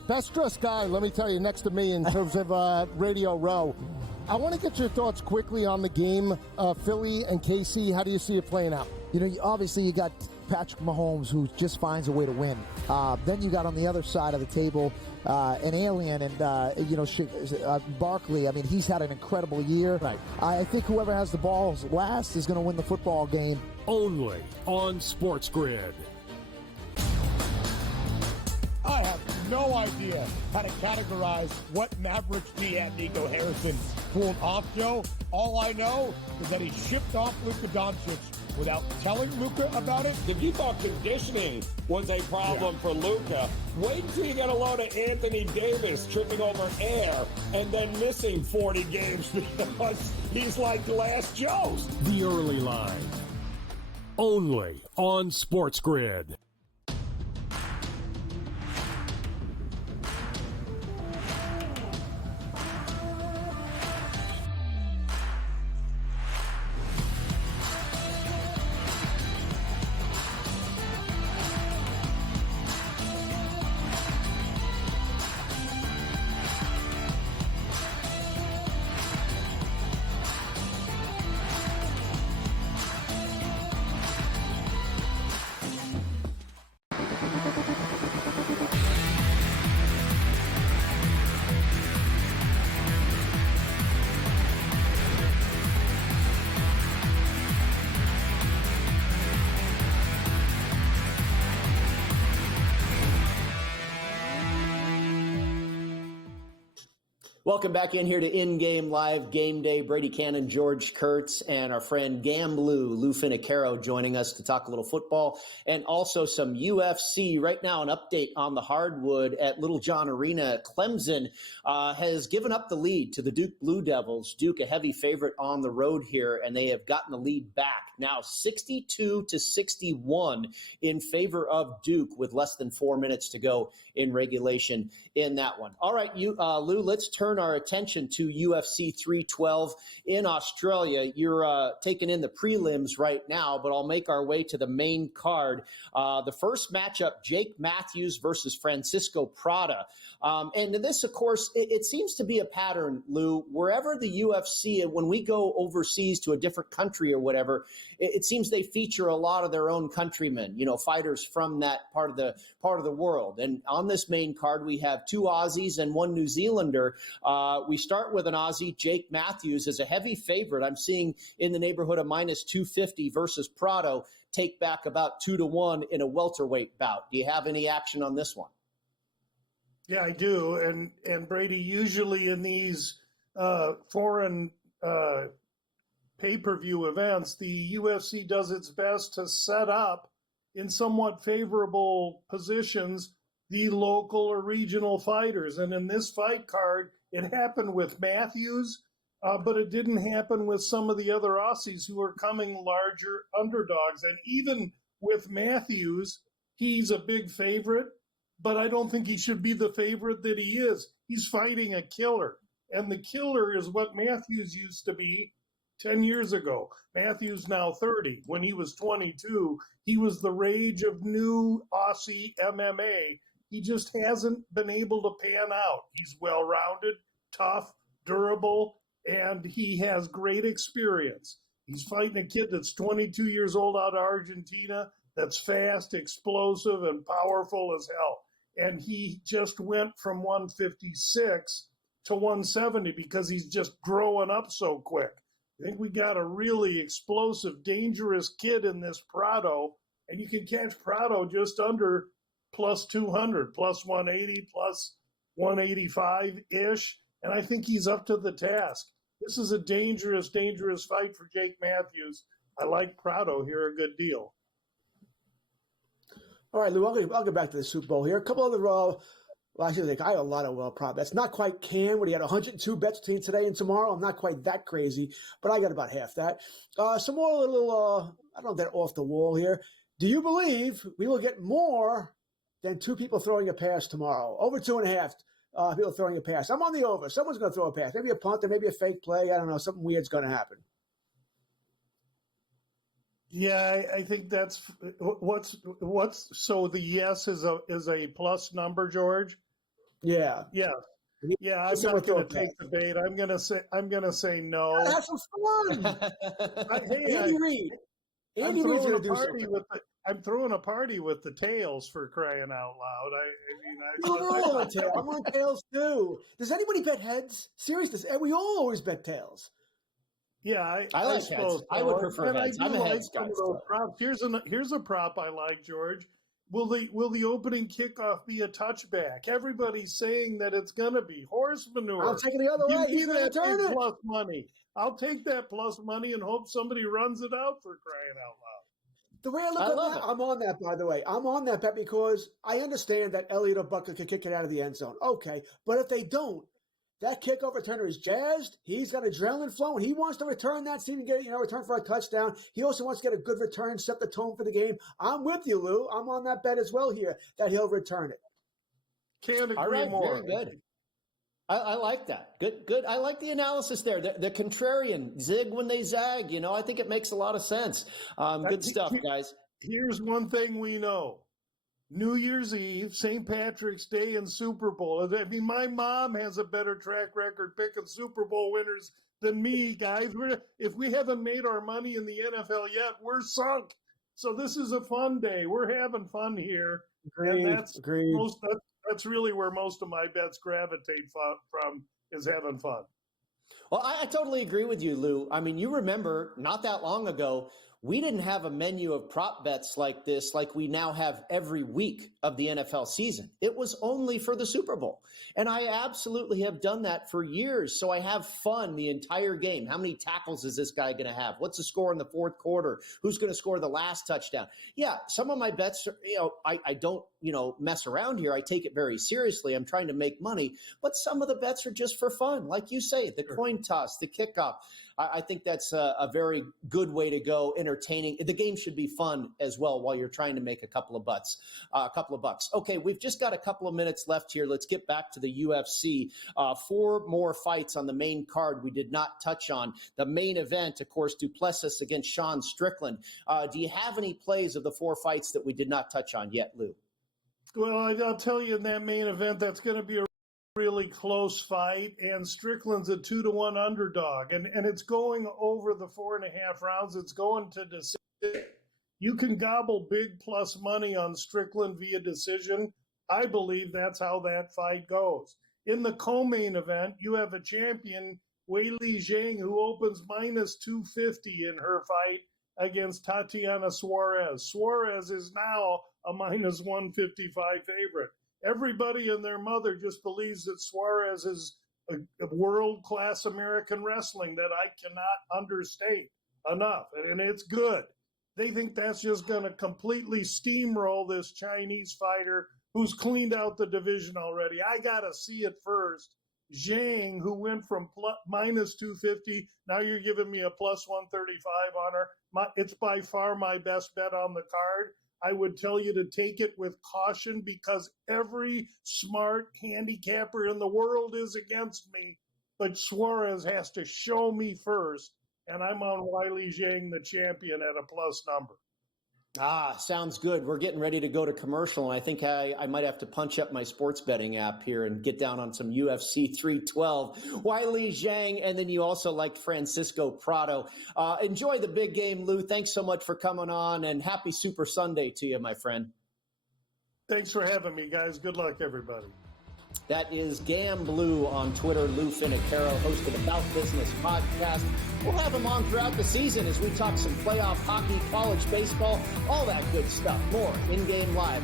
best dressed guy, let me tell you, next to me in terms of Radio Row. I want to get your thoughts quickly on the game, Philly and KC. How do you see it playing out? You know, obviously you got Patrick Mahomes, who just finds a way to win. Then you got on the other side of the table an alien, and Barkley. I mean, he's had an incredible year. Right. I think whoever has the balls last is going to win the football game. Only on SportsGrid. I have no idea how to categorize what Mavericks GM Nico Harrison pulled off, Joe. All I know is that he shipped off Luka Doncic without telling Luka about it. If you thought conditioning was a problem for Luka, wait till you get a load of Anthony Davis tripping over air and then missing 40 games because he's like Last Joe's. The early line. Only on SportsGrid. Welcome back in here to In-Game Live Game Day. Brady Kannon, George Kurtz, and our friend Gamblu, Lou Finicaro, joining us to talk a little football and also some UFC. Right now, an update on the hardwood at Little John Arena. Clemson has given up the lead to the Duke Blue Devils. Duke, a heavy favorite on the road here, and they have gotten the lead back. Now 62-61 in favor of Duke with less than 4 minutes to go in regulation in that one. All right, Lou, let's turn our attention to UFC 312 in Australia. You're taking in the prelims right now, but I'll make our way to the main card. The first matchup, Jake Matthews versus Francisco Prada. And this, of course, it seems to be a pattern, Lou. Wherever the UFC, and when we go overseas to a different country or whatever, it seems they feature a lot of their own countrymen, fighters from that part of the world. And on this main card, we have 2 Aussies and 1 New Zealander. We start with an Aussie, Jake Matthews, as a heavy favorite. I'm seeing in the neighborhood of minus 250 versus Prado, take back about 2-1 in a welterweight bout. Do you have any action on this one? Yeah, I do. And Brady, usually in these foreign pay-per-view events, the UFC does its best to set up in somewhat favorable positions the local or regional fighters. And in this fight card, it happened with Matthews, but it didn't happen with some of the other Aussies who are coming larger underdogs. And even with Matthews, he's a big favorite, but I don't think he should be the favorite that he is. He's fighting a killer. And the killer is what Matthews used to be 10 years ago. Matthews now 30. When he was 22, he was the rage of new Aussie MMA. He just hasn't been able to pan out. He's well-rounded, tough, durable, and he has great experience. He's fighting a kid that's 22 years old out of Argentina, that's fast, explosive, and powerful as hell. And he just went from 156 to 170 because he's just growing up so quick. I think we got a really explosive, dangerous kid in this Prado, and you can catch Prado just under plus 200, plus 180, plus 185-ish, and I think he's up to the task. This is a dangerous, dangerous fight for Jake Matthews. I like Prado here a good deal. All right, Lou, I'll get back to the Super Bowl here. A couple other I should think I have a lot of prop bets. Not quite Cam, where he had 102 bets between today and tomorrow. I'm not quite that crazy, but I got about half that. Some more little, I don't know if they're off the wall here. Do you believe we will get more than 2 people throwing a pass tomorrow? Over 2.5 people throwing a pass. I'm on the over. Someone's going to throw a pass. Maybe a punt or maybe a fake play. I don't know. Something weird's going to happen. Yeah, I think that's what's so the yes is a plus number, George. Yeah. I'm not going to take the bait. I'm going to say no. Yeah, have some fun. Andy Reid. I'm throwing a party with the tails, for crying out loud. I'm on tails too. Does anybody bet heads? Seriously, we all always bet tails. Yeah, I like heads. I would prefer heads. I'm a heads guy. Here's a prop I like, George. Will the opening kickoff be a touchback? Everybody's saying that it's going to be horse manure. I'm taking the other way. He's going to turn it. Plus money. I'll take that plus money and hope somebody runs it out, for crying out loud. The way I look at that, I'm on that, by the way. I'm on that bet because I understand that Elliott or Butker can kick it out of the end zone. Okay, but if they don't, that kickoff returner is jazzed. He's got adrenaline flowing. He wants to return that, see if he can get return for a touchdown. He also wants to get a good return, set the tone for the game. I'm with you, Lou. I'm on that bet as well here that he'll return it. Can't agree more. Very good. I like that. Good. I like the analysis there. The contrarian, zig when they zag. I think it makes a lot of sense. Good stuff, guys. Here's one thing we know. New Year's Eve, St. Patrick's Day, and Super Bowl. I mean, my mom has a better track record picking Super Bowl winners than me, guys. If we haven't made our money in the NFL yet, we're sunk. So this is a fun day. We're having fun here. Agreed. And that's really where most of my bets gravitate from, is having fun. Well, I totally agree with you, Lou. I mean, you remember not that long ago, we didn't have a menu of prop bets like this, like we now have every week of the NFL season. It was only for the Super Bowl. And I absolutely have done that for years. So I have fun the entire game. How many tackles is this guy going to have? What's the score in the fourth quarter? Who's going to score the last touchdown? Yeah, some of my bets, I don't, mess around here. I take it very seriously. I'm trying to make money. But some of the bets are just for fun. Like you say, the coin toss, the kickoff. I think that's a very good way to go, entertaining. The game should be fun as well while you're trying to make a couple of bucks. Okay, we've just got a couple of minutes left here. Let's get back to the UFC. 4 more fights on the main card we did not touch on. The main event, of course, Duplessis against Sean Strickland. Do you have any plays of the 4 fights that we did not touch on yet, Lou? Well, I'll tell you in that main event, that's going to be a really close fight, and Strickland's a 2-1 underdog, and it's going over the 4.5 rounds. It's going to decision. You can gobble big plus money on Strickland via decision. I believe that's how that fight goes. In the co-main event, you have a champion, Weili Zhang, who opens minus 250 in her fight against Tatiana Suarez. Suarez is now a minus 155 favorite. Everybody and their mother just believes that Suarez is a world-class American wrestling that I cannot understate enough, and it's good. They think that's just going to completely steamroll this Chinese fighter who's cleaned out the division already. I got to see it first. Zhang, who went from minus 250, now you're giving me a plus 135 on her. It's by far my best bet on the card. I would tell you to take it with caution because every smart handicapper in the world is against me. But Suarez has to show me first, and I'm on Weili Zhang, the champion, at a plus number. Sounds good. We're getting ready to go to commercial, and I think I might have to punch up my sports betting app here and get down on some UFC 312. Weili Zhang, and then you also liked Francisco Prado. Enjoy the big game, Lou. Thanks so much for coming on, and happy Super Sunday to you, my friend. Thanks for having me, guys. Good luck, everybody. That is Blue on Twitter. Lou Finicaro, host of the About Business podcast. We'll have him on throughout the season as we talk some playoff hockey, college baseball, all that good stuff. More in-game live.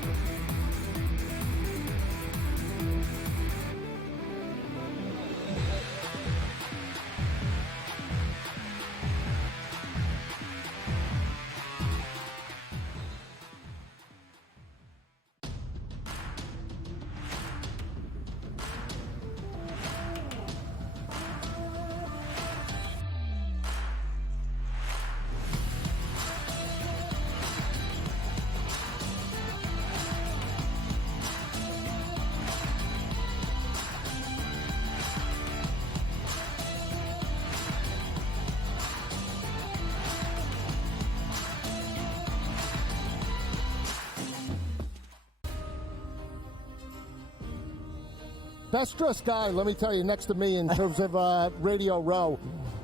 best dressed guy, let me tell you, next to me in terms of Radio Row.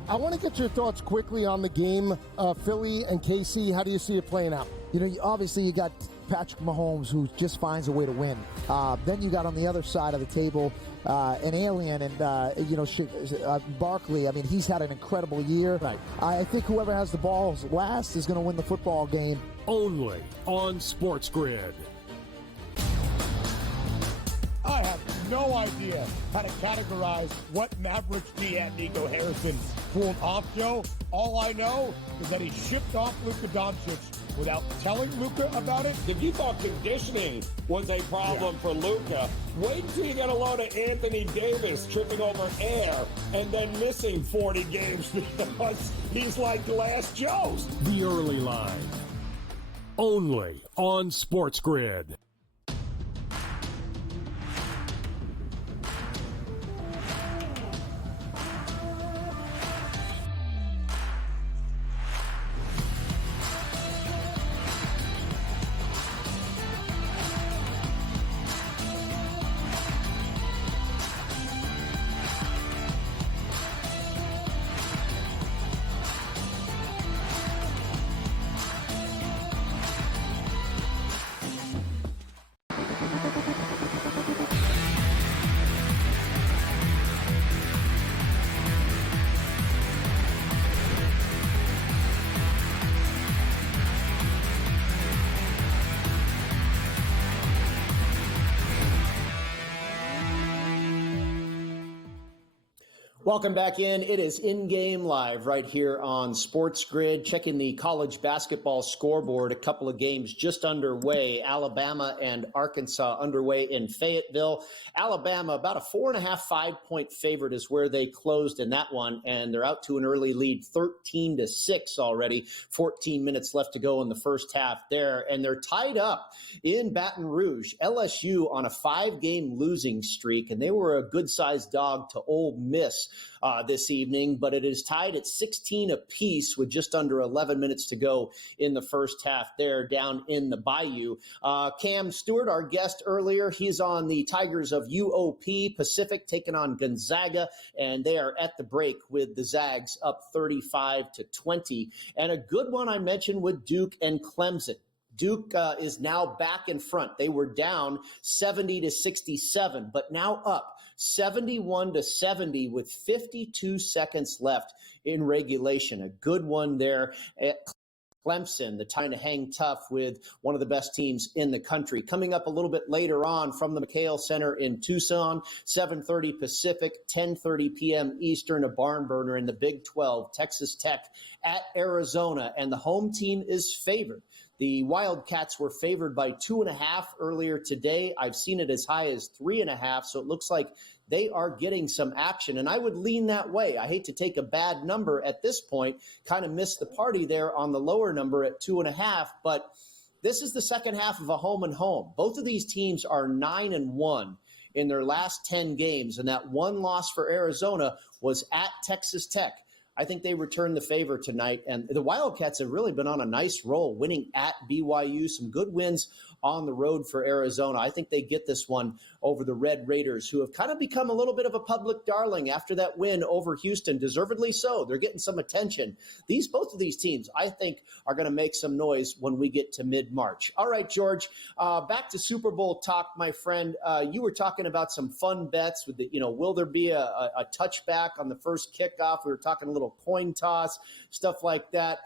I want to get your thoughts quickly on the game, Philly and KC. How do you see it playing out? You know, obviously you got Patrick Mahomes, who just finds a way to win. Then you got on the other side of the table an alien, and Barkley. I mean, he's had an incredible year. Right. I think whoever has the balls last is going to win the football game. Only on SportsGrid. I have no idea how to categorize what Mavericks GM Nico Harrison pulled off, Joe. All I know is that he shipped off Luka Doncic without telling Luka about it. If you thought conditioning was a problem for Luka, wait till you get a load of Anthony Davis tripping over air and then missing 40 games because he's like Glass Joe's. The early line. Only on SportsGrid. Welcome back in. It is In-Game Live right here on SportsGrid. Checking the college basketball scoreboard. A couple of games just underway. Alabama and Arkansas underway in Fayetteville. Alabama, about a 4.5, 5-point favorite is where they closed in that one, and they're out to an early lead, 13-6 already. 14 minutes left to go in the first half there, and they're tied up in Baton Rouge. LSU on a 5-game losing streak, and they were a good-sized dog to Ole Miss this evening, but it is tied at 16 apiece with just under 11 minutes to go in the first half there down in the Bayou. Cam Stewart, our guest earlier, he's on the Tigers of UOP Pacific taking on Gonzaga, and they are at the break with the Zags up 35-20. And a good one I mentioned with Duke and Clemson. Duke is now back in front. They were down 70-67, but now up 71-70 with 52 seconds left in regulation. A good one there at Clemson, the time to hang tough with one of the best teams in the country. Coming up a little bit later on from the McHale Center in Tucson, 7:30 Pacific, 10:30 p.m. Eastern, a barn burner in the Big 12, Texas Tech at Arizona, and the home team is favored. The Wildcats were favored by 2.5 earlier today. I've seen it as high as 3.5, so it looks like they are getting some action, and I would lean that way. I hate to take a bad number at this point, kind of miss the party there on the lower number at 2.5, but this is the second half of a home and home. Both of these teams are 9-1 in their last 10 games, and that one loss for Arizona was at Texas Tech. I think they returned the favor tonight, and the Wildcats have really been on a nice roll, winning at BYU, some good wins on the road for Arizona. I think they get this one over the Red Raiders, who have kind of become a little bit of a public darling after that win over Houston, deservedly so. They're getting some attention. Both of these teams, I think, are going to make some noise when we get to mid-March. All right, George, back to Super Bowl talk, my friend. You were talking about some fun bets with will there be a touchback on the first kickoff? We were talking a little coin toss, stuff like that.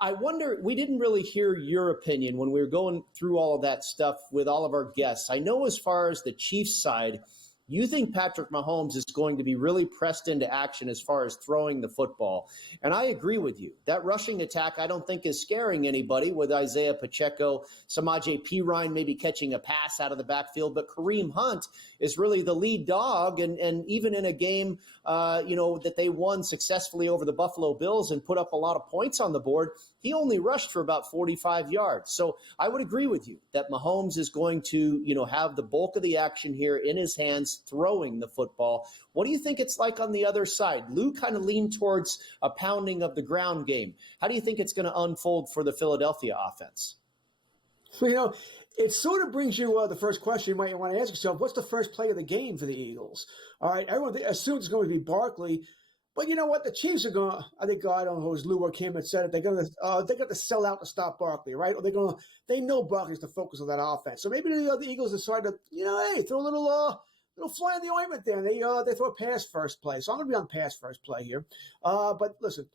I wonder, we didn't really hear your opinion when we were going through all of that stuff with all of our guests. I know as far as the Chiefs side, you think Patrick Mahomes is going to be really pressed into action as far as throwing the football. And I agree with you. That rushing attack I don't think is scaring anybody with Isaiah Pacheco, Samaje Perine maybe catching a pass out of the backfield, but Kareem Hunt is really the lead dog. And even in a game, that they won successfully over the Buffalo Bills and put up a lot of points on the board, he only rushed for about 45 yards. So I would agree with you that Mahomes is going to, have the bulk of the action here in his hands throwing the football. What do you think it's like on the other side? Lou kind of leaned towards a pounding of the ground game. How do you think it's going to unfold for the Philadelphia offense? So, it sort of brings you the first question you might want to ask yourself, what's the first play of the game for the Eagles? All right, everyone assumes it's going to be Barkley. But you know what? The Chiefs are going to, I think, I don't know if it was Lou or Kim that said it, they're going to sell out to stop Barkley, right? Or they know Barkley's the focus of that offense. So maybe the Eagles decide to, hey, throw a little fly in the ointment there. And they throw a pass first play. So I'm going to be on pass first play here. But listen,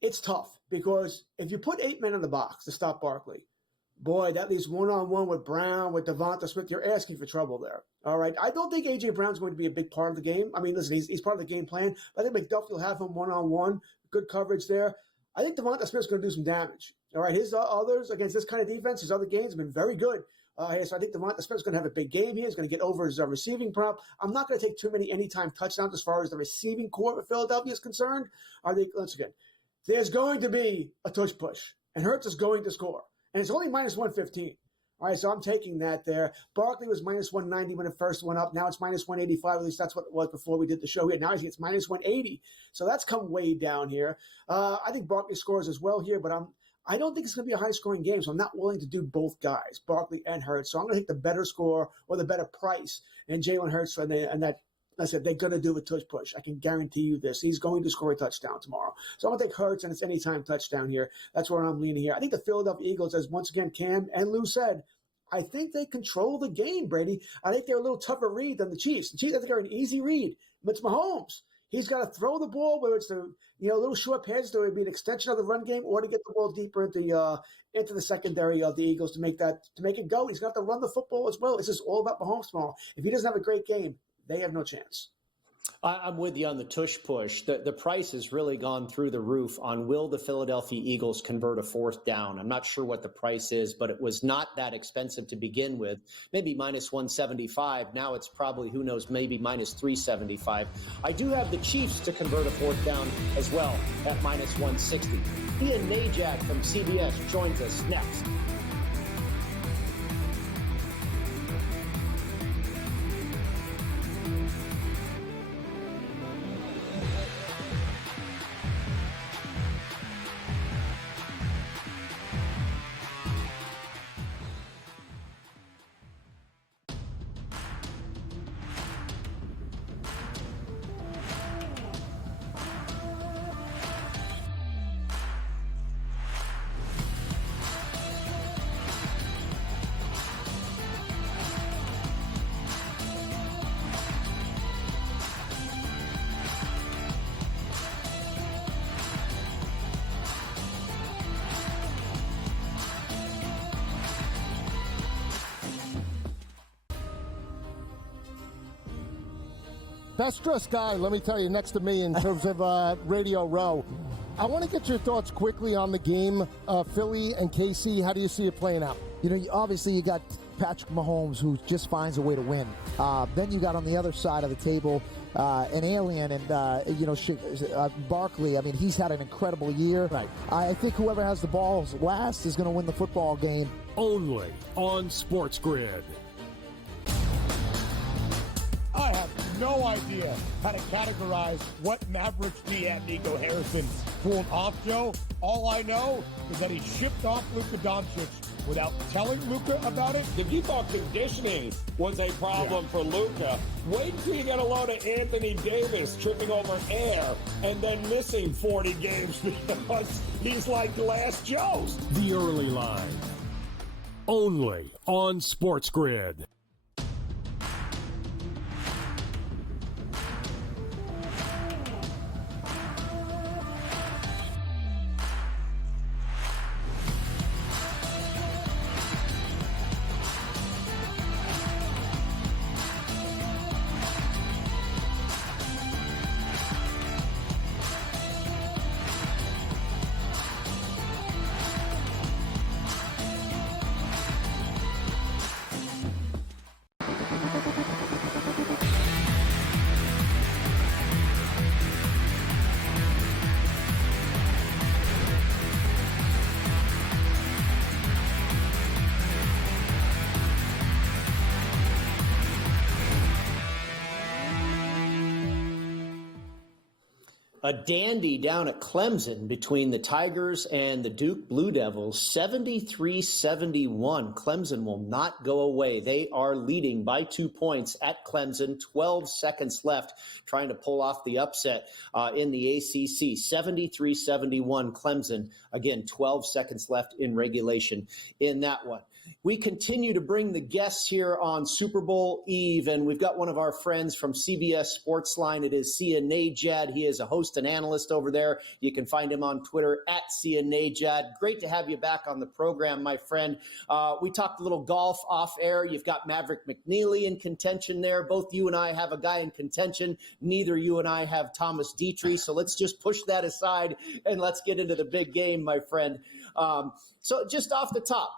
it's tough because if you put 8 men in the box to stop Barkley, boy, that leaves one-on-one with Brown, with Devonta Smith. You're asking for trouble there. All right. I don't think A.J. Brown's going to be a big part of the game. I mean, listen, he's part of the game plan. But I think McDuffie will have him one-on-one. Good coverage there. I think Devonta Smith's going to do some damage. All right. His others against this kind of defense, his other games have been very good. So I think Devonta Smith's going to have a big game here. He's going to get over his receiving prop. I'm not going to take too many anytime touchdowns as far as the receiving core of Philadelphia is concerned. I think, once again, there's going to be a tush push, and Kurtz is going to score. And it's only minus 115. All right, so I'm taking that there. Barkley was minus 190 when it first went up. Now it's minus 185. At least that's what it was before we did the show here. Now it's minus 180. So that's come way down here. I think Barkley scores as well here, but I don't think it's going to be a high-scoring game, so I'm not willing to do both guys, Barkley and Kurtz. So I'm going to take the better score or the better price and Jalen Hurts and that. I said they're going to do a tush push. I can guarantee you this. He's going to score a touchdown tomorrow. So I'm going to take Kurtz, and it's anytime touchdown here. That's where I'm leaning here. I think the Philadelphia Eagles, as once again Cam and Lou said, I think they control the game, Brady. I think they're a little tougher read than the Chiefs. The Chiefs, I think, are an easy read. But it's Mahomes. He's got to throw the ball, whether it's the little short passes, there would be an extension of the run game, or to get the ball deeper into the secondary of the Eagles to make it go. He's got to run the football as well. It's just all about Mahomes tomorrow. If he doesn't have a great game, they have no chance. I'm with you on the tush push. The price has really gone through the roof on will the Philadelphia Eagles convert a fourth down. I'm not sure what the price is, but it was not that expensive to begin with. Maybe minus 175. Now it's probably, who knows, maybe minus 375. I do have the Chiefs to convert a fourth down as well at minus 160. Ian Najak from CBS joins us next. Best dressed guy, let me tell you, next to me in terms of Radio Row. I want to get your thoughts quickly on the game, Philly and KC. How do you see it playing out? Obviously you got Patrick Mahomes, who just finds a way to win. Then you got on the other side of the table an alien and, Barkley. I mean, he's had an incredible year. Right. I think whoever has the balls last is going to win the football game. Only on SportsGrid. I have no idea how to categorize what Mavericks GM Nico Harrison pulled off, Joe. All I know is that he shipped off Luka Doncic without telling Luka about it. If you thought conditioning was a problem for Luka, wait till you get a load of Anthony Davis tripping over air and then missing 40 games because he's like Glass Joe's. The early line. Only on SportsGrid. A dandy down at Clemson between the Tigers and the Duke Blue Devils, 73-71. Clemson will not go away. They are leading by 2 points at Clemson, 12 seconds left, trying to pull off the upset in the ACC. 73-71 Clemson. Again, 12 seconds left in regulation in that one. We continue to bring the guests here on Super Bowl Eve, and we've got one of our friends from CBS Sportsline. It is Sia Najad. He is a host and analyst over there. You can find him on Twitter at Sia Najad. Great to have you back on the program, my friend. We talked a little golf off air. You've got Maverick McNeely in contention there. Both you and I have a guy in contention. Neither you and I have Thomas Dietrich, so let's just push that aside and let's get into the big game, my friend. So just off the top,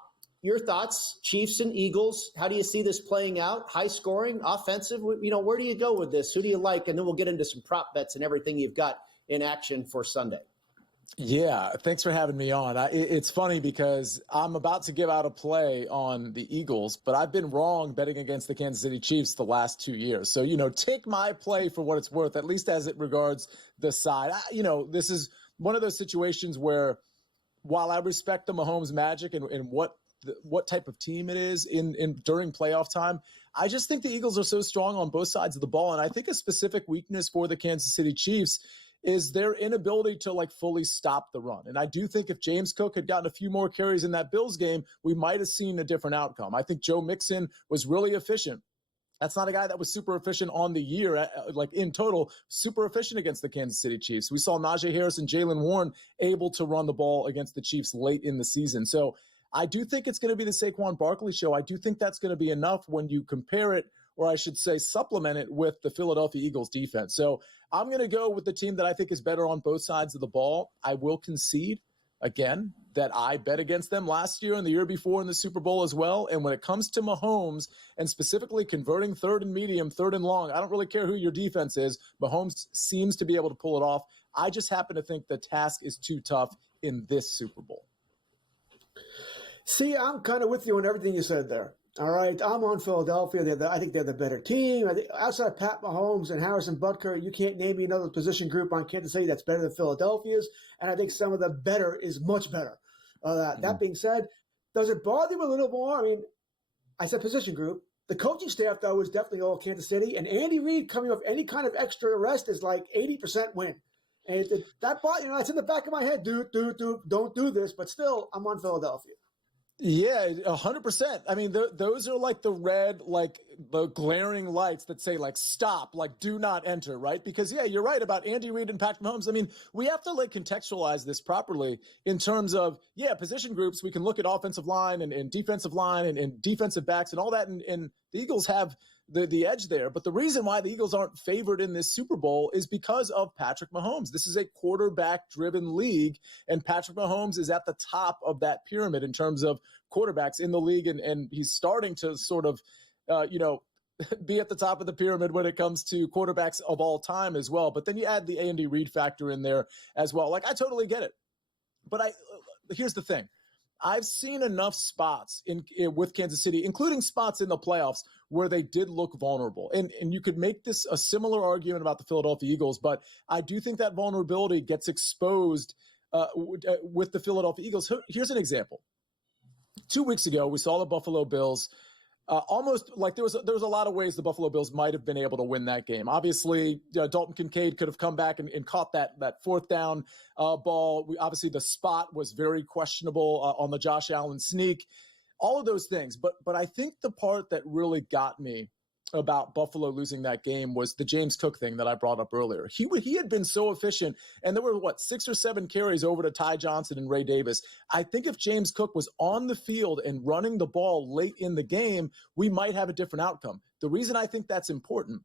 your thoughts, Chiefs and Eagles, how do you see this playing out? High scoring, offensive, where do you go with this? Who do you like? And then we'll get into some prop bets and everything you've got in action for Sunday. Yeah, thanks for having me on. It's funny because I'm about to give out a play on the Eagles, but I've been wrong betting against the Kansas City Chiefs the last 2 years. So, take my play for what it's worth, at least as it regards the side. This is one of those situations where while I respect the Mahomes magic and what type of team it is during playoff time, I just think the Eagles are so strong on both sides of the ball. And I think a specific weakness for the Kansas City Chiefs is their inability to fully stop the run. And I do think if James Cook had gotten a few more carries in that Bills game, we might have seen a different outcome. I think Joe Mixon was really efficient. That's not a guy that was super efficient on the year, in total, super efficient against the Kansas City Chiefs. We saw Najee Harris and Jaylen Warren able to run the ball against the Chiefs late in the season. So I do think it's going to be the Saquon Barkley show. I do think that's going to be enough when you compare it, or I should say supplement it with the Philadelphia Eagles defense. So I'm going to go with the team that I think is better on both sides of the ball. I will concede, again, that I bet against them last year and the year before in the Super Bowl as well. And when it comes to Mahomes and specifically converting third and medium, third and long, I don't really care who your defense is. Mahomes seems to be able to pull it off. I just happen to think the task is too tough in this Super Bowl. See, I'm kind of with you on everything you said there. All right, I'm on Philadelphia. I think they're the better team. I think outside Pat Mahomes and Harrison Butker, you can't name me another position group on Kansas City that's better than Philadelphia's. And I think some of the better is much better. That being said, does it bother you a little more? I mean, I said position group. The coaching staff, though, is definitely all Kansas City. And Andy Reid coming off any kind of extra rest is like 80% win. And that, it's in the back of my head, don't do this. But still, I'm on Philadelphia. Yeah, 100%. I mean, those are like the red, the glaring lights that say stop, do not enter, right? Because yeah, you're right about Andy Reid and Patrick Mahomes. I mean, we have to contextualize this properly in terms of, position groups. We can look at offensive line and defensive line and defensive backs and all that. And the Eagles have the edge there. But the reason why the Eagles aren't favored in this Super Bowl is because of Patrick Mahomes. This is a quarterback-driven league, and Patrick Mahomes is at the top of that pyramid in terms of quarterbacks in the league, and he's starting to sort of, be at the top of the pyramid when it comes to quarterbacks of all time as well. But then you add the Andy Reid factor in there as well. I totally get it. But here's the thing. I've seen enough spots with Kansas City, including spots in the playoffs, where they did look vulnerable. And you could make this a similar argument about the Philadelphia Eagles, but I do think that vulnerability gets exposed with the Philadelphia Eagles. Here's an example. 2 weeks ago, we saw the Buffalo Bills almost there was a lot of ways the Buffalo Bills might have been able to win that game. Obviously, Dalton Kincaid could have come back and caught that fourth down ball. Obviously, the spot was very questionable on the Josh Allen sneak. All of those things. But I think the part that really got me about Buffalo losing that game was the James Cook thing that I brought up earlier. He had been so efficient, and there were, 6 or 7 carries over to Ty Johnson and Ray Davis. I think if James Cook was on the field and running the ball late in the game, we might have a different outcome. The reason I think that's important,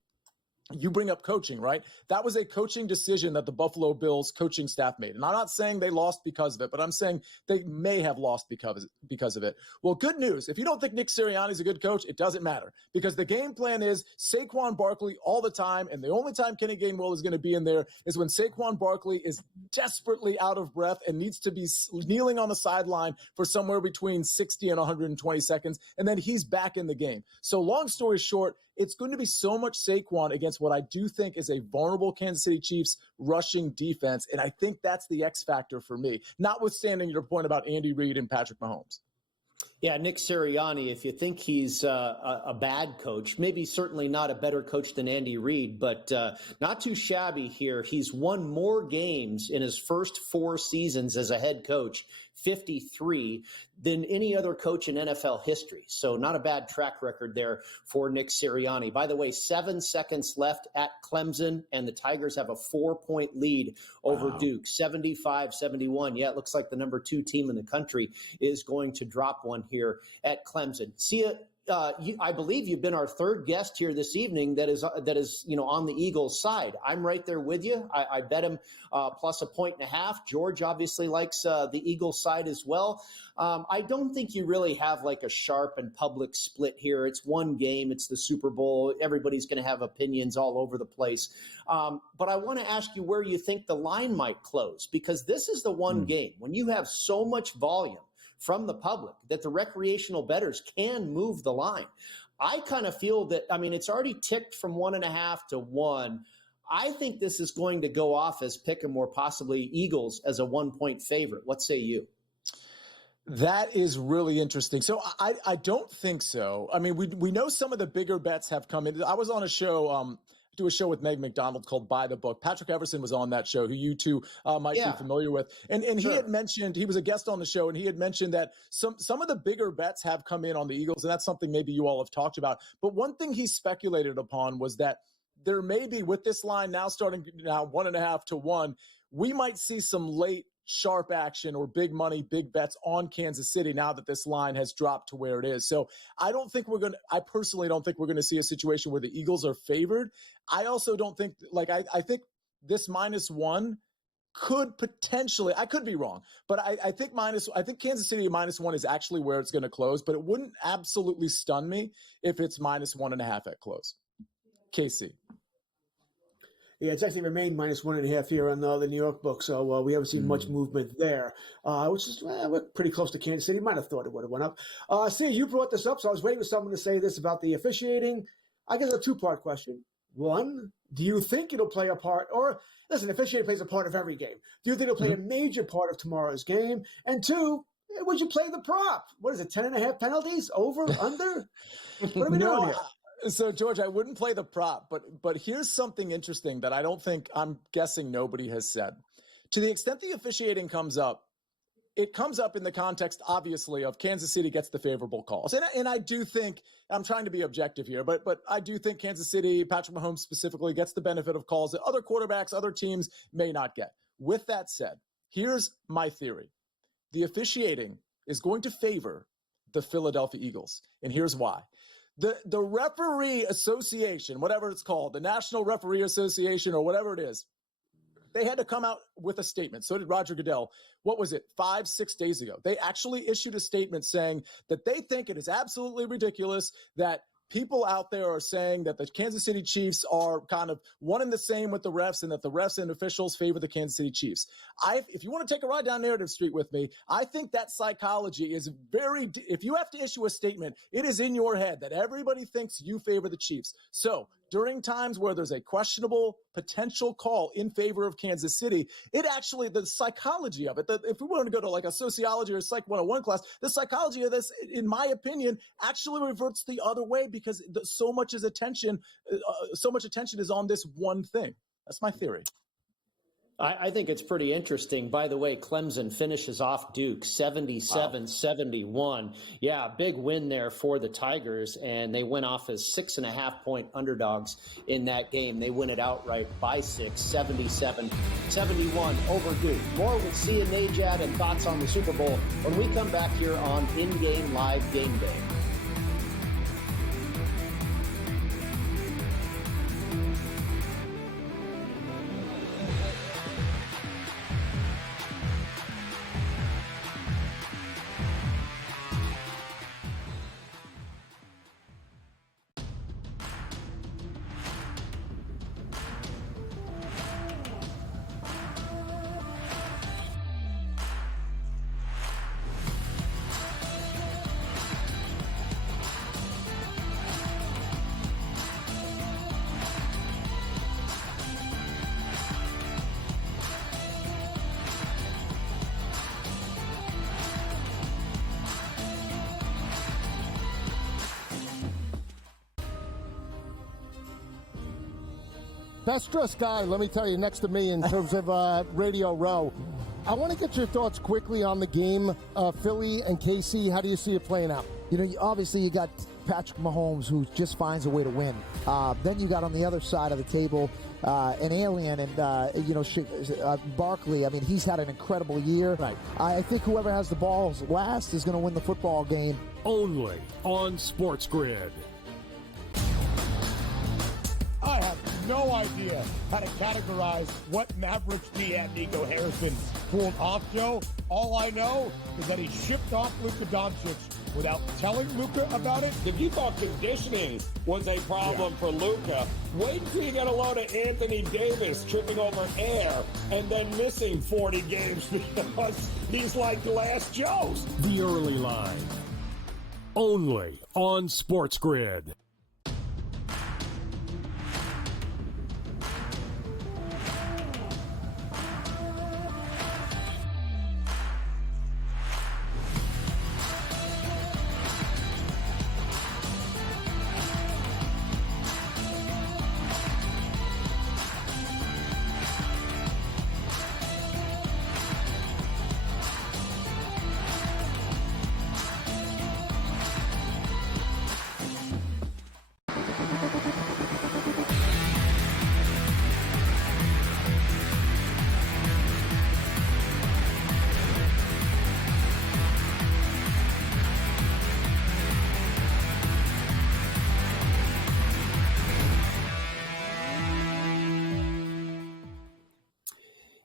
you bring up coaching, right? That was a coaching decision that the Buffalo Bills coaching staff made. And I'm not saying they lost because of it, but I'm saying they may have lost because of it. Well, good news. If you don't think Nick Sirianni is a good coach, it doesn't matter, because the game plan is Saquon Barkley all the time. And the only time Kenny Gainwell is going to be in there is when Saquon Barkley is desperately out of breath and needs to be kneeling on the sideline for somewhere between 60 and 120 seconds. And then he's back in the game. So long story short, it's going to be so much Saquon against what I do think is a vulnerable Kansas City Chiefs rushing defense. And I think that's the X factor for me, notwithstanding your point about Andy Reid and Patrick Mahomes. Yeah, Nick Sirianni, if you think he's a bad coach, maybe certainly not a better coach than Andy Reid, but not too shabby here. He's won more games in his first 4 seasons as a head coach, 53, than any other coach in NFL history. So not a bad track record there for Nick Sirianni. By the way, 7 seconds left at Clemson, and the Tigers have a 4-point lead over Duke, 75-71. Yeah, it looks like the number 2 team in the country is going to drop one here at Clemson. See, I believe you've been our 3rd guest here this evening that is on the Eagles side. I'm right there with you. I bet him plus 1.5. George obviously likes the Eagles side as well. I don't think you really have like a sharp and public split here. It's one game. It's the Super Bowl. Everybody's going to have opinions all over the place. But I want to ask you where you think the line might close, because this is the one game when you have so much volume from the public that the recreational bettors can move the line. I kind of feel that, it's already ticked from 1.5 to 1. I think this is going to go off as Pick'em or possibly Eagles as a 1-point favorite. What say you? That is really interesting. So I don't think so. I mean, we know some of the bigger bets have come in. I was on a show, do a show with Meg McDonald called By the Book. Patrick Everson was on that show, who you two might be familiar with. And he had mentioned, he was a guest on the show, and he had mentioned that some of the bigger bets have come in on the Eagles, and that's something maybe you all have talked about. But one thing he speculated upon was that there may be, with this line now starting now 1.5 to 1, we might see some late sharp action or big money, big bets on Kansas City now that this line has dropped to where it is. So I personally don't think we're going to see a situation where the Eagles are favored. I also don't think, I think this -1 could potentially, I could be wrong, but I think Kansas City -1 is actually where it's going to close, but it wouldn't absolutely stun me if it's -1.5 at close. KC. Yeah, it's actually remained -1.5 here on the New York book, so we haven't seen much movement there, which is we're pretty close to Kansas City. Might have thought it would have went up. See, you brought this up, so I was waiting for someone to say this about the officiating. I guess a 2-part question. 1, do you think it'll play a part? Or, listen, officiating plays a part of every game. Do you think it'll play a major part of tomorrow's game? And 2, would you play the prop? What is it, 10.5 penalties? Over? Under? What are we doing here? So, George, I wouldn't play the prop, but here's something interesting that I'm guessing nobody has said. To the extent the officiating comes up, it comes up in the context, obviously, of Kansas City gets the favorable calls. And I do think, I'm trying to be objective here, but I do think Kansas City, Patrick Mahomes specifically, gets the benefit of calls that other quarterbacks, other teams may not get. With that said, here's my theory. The officiating is going to favor the Philadelphia Eagles, and here's why. The referee association, whatever it's called, the National Referee Association or whatever it is, they had to come out with a statement. So did Roger Goodell. What was it, 5-6 days ago? They actually issued a statement saying that they think it is absolutely ridiculous that people out there are saying that the Kansas City Chiefs are kind of one and the same with the refs, and that the refs and officials favor the Kansas City Chiefs. If you want to take a ride down Narrative Street with me, I think that psychology is if you have to issue a statement, it is in your head that everybody thinks you favor the Chiefs. So during times where there's a questionable potential call in favor of Kansas City, the psychology of it, if we want to go to like a sociology or psych 101 class, the psychology of this, in my opinion, actually reverts the other way, because so much attention is on this one thing. That's my theory. I think it's pretty interesting. By the way, Clemson finishes off Duke 77-71. Yeah, big win there for the Tigers, and they went off as 6.5-point underdogs in that game. They win it outright by 6, 77-71 over Duke. More with C and Najad and thoughts on the Super Bowl when we come back here on In-Game Live Game Day. best dressed guy, let me tell you, next to me in terms of Radio Row. I want to get your thoughts quickly on the game, Philly and KC. How do you see it playing out? You know, obviously you got Patrick Mahomes, who just finds a way to win. Then you got on the other side of the table an alien, and Barkley. I mean, he's had an incredible year. Right. I think whoever has the balls last is going to win the football game. Only on SportsGrid. I have no idea how to categorize what Mavericks GM Nico Harrison pulled off, Joe. All I know is that he shipped off Luka Doncic without telling Luka about it. If you thought conditioning was a problem for Luka, wait until you get a load of Anthony Davis tripping over air and then missing 40 games because he's like Glass Joe's. The early line. Only on SportsGrid.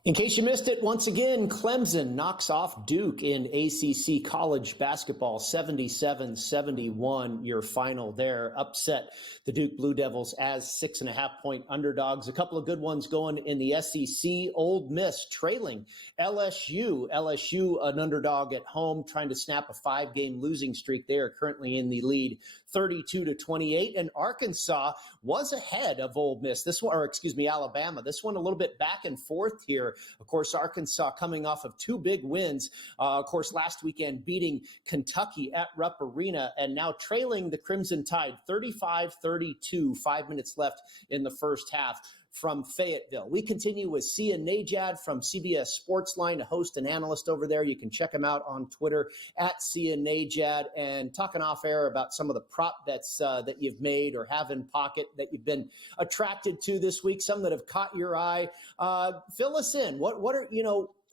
In case you missed it, once again, Clemson knocks off Duke in ACC college basketball, 77-71, your final there. Upset the Duke Blue Devils as 6.5-point underdogs. A couple of good ones going in the SEC. Ole Miss trailing LSU. LSU, an underdog at home, trying to snap a 5-game losing streak. They are currently in the lead, 32-28. And Arkansas was ahead of Ole Miss. Alabama. This one a little bit back and forth here. Of course, Arkansas coming off of 2 big wins. Of course, last weekend beating Kentucky at Rupp Arena and now trailing the Crimson Tide 35-32, 5 minutes left in the first half from Fayetteville. We continue with Sia Najad from CBS Sportsline, a host and analyst over there. You can check him out on Twitter at Sia Najad, and talking off air about some of the prop bets that you've made or have in pocket that you've been attracted to this week, some that have caught your eye. Fill us in. What are,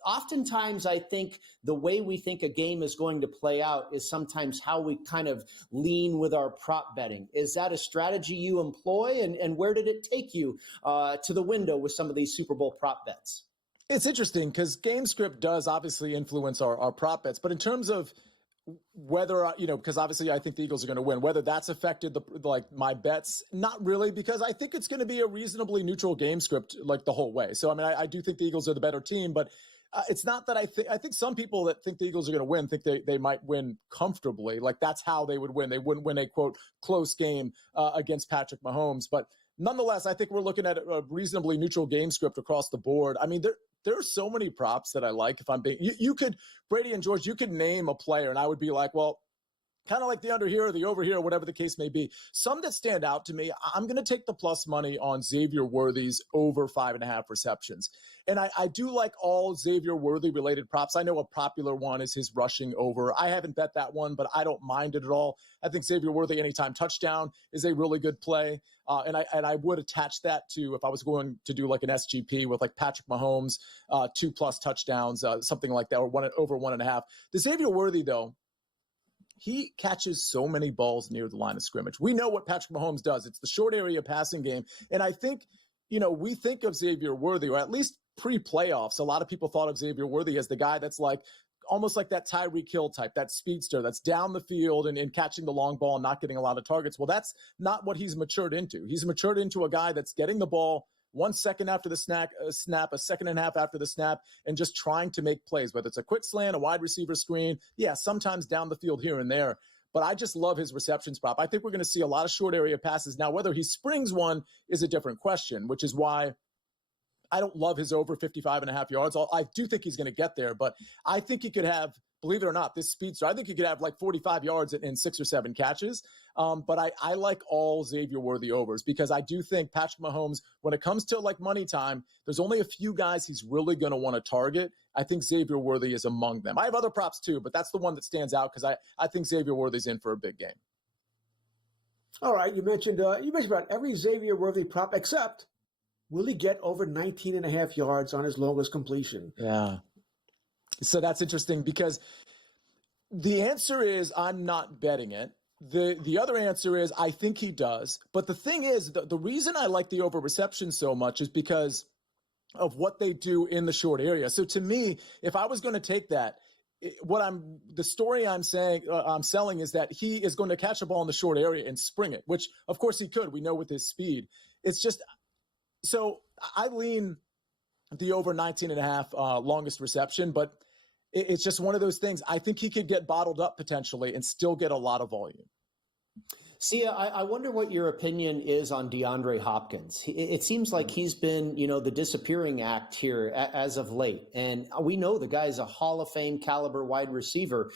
oftentimes I think the way we think a game is going to play out is sometimes how we kind of lean with our prop betting. Is that a strategy you employ, and where did it take you to the window with some of these Super Bowl prop bets? It's interesting because game script does obviously influence our prop bets, but in terms of whether, because obviously I think the Eagles are going to win, whether that's affected my bets, not really, because I think it's going to be a reasonably neutral game script like the whole way. So, I mean, I do think the Eagles are the better team, but it's not that I think some people that think the Eagles are going to win think they might win comfortably. Like that's how they would win. They wouldn't win a, quote, close game against Patrick Mahomes. But nonetheless, I think we're looking at a reasonably neutral game script across the board. I mean, there are so many props that I like. If I'm being, you could, Brady and George, you could name a player and I would be like, well, kind of like the under here or the over here, whatever the case may be. Some that stand out to me, I'm going to take the plus money on Xavier Worthy's over 5.5 receptions. And I do like all Xavier Worthy related props. I know a popular one is his rushing over. I haven't bet that one, but I don't mind it at all. I think Xavier Worthy anytime touchdown is a really good play. And I would attach that to, if I was going to do like an SGP with like Patrick Mahomes, 2+ touchdowns, something like that, or over 1.5. The Xavier Worthy though, he catches so many balls near the line of scrimmage. We know what Patrick Mahomes does. It's the short area passing game. And I think, we think of Xavier Worthy, or at least pre-playoffs, a lot of people thought of Xavier Worthy as the guy that's like almost like that Tyreek Hill type, that speedster that's down the field and catching the long ball and not getting a lot of targets. Well, that's not what he's matured into. He's matured into a guy that's getting the ball 1 second after the snap, a second and a half after the snap, and just trying to make plays, whether it's a quick slant, a wide receiver screen. Yeah, sometimes down the field here and there. But I just love his receptions prop. I think we're going to see a lot of short area passes. Now, whether he springs one is a different question, which is why I don't love his over 55.5 yards. I do think he's going to get there, but I think he could have believe it or not, this speedster, I think he could have like 45 yards in 6 or 7 catches. But I like all Xavier Worthy overs because I do think Patrick Mahomes, when it comes to like money time, there's only a few guys he's really going to want to target. I think Xavier Worthy is among them. I have other props too, but that's the one that stands out because I think Xavier Worthy's in for a big game. All right, you mentioned about every Xavier Worthy prop except will he get over 19.5 yards on his longest completion? Yeah. So that's interesting because the answer is I'm not betting it. The other answer is I think he does. But the thing is, the reason I like the over reception so much is because of what they do in the short area. So to me, if I was going to take that, the story I'm selling is that he is going to catch a ball in the short area and spring it, which of course he could. We know with his speed. It's just, so I lean the over 19.5 longest reception, but it's just one of those things. I think he could get bottled up potentially and still get a lot of volume. Sia, I wonder what your opinion is on DeAndre Hopkins. It seems like he's been, the disappearing act here as of late. And we know the guy's a Hall of Fame caliber wide receiver.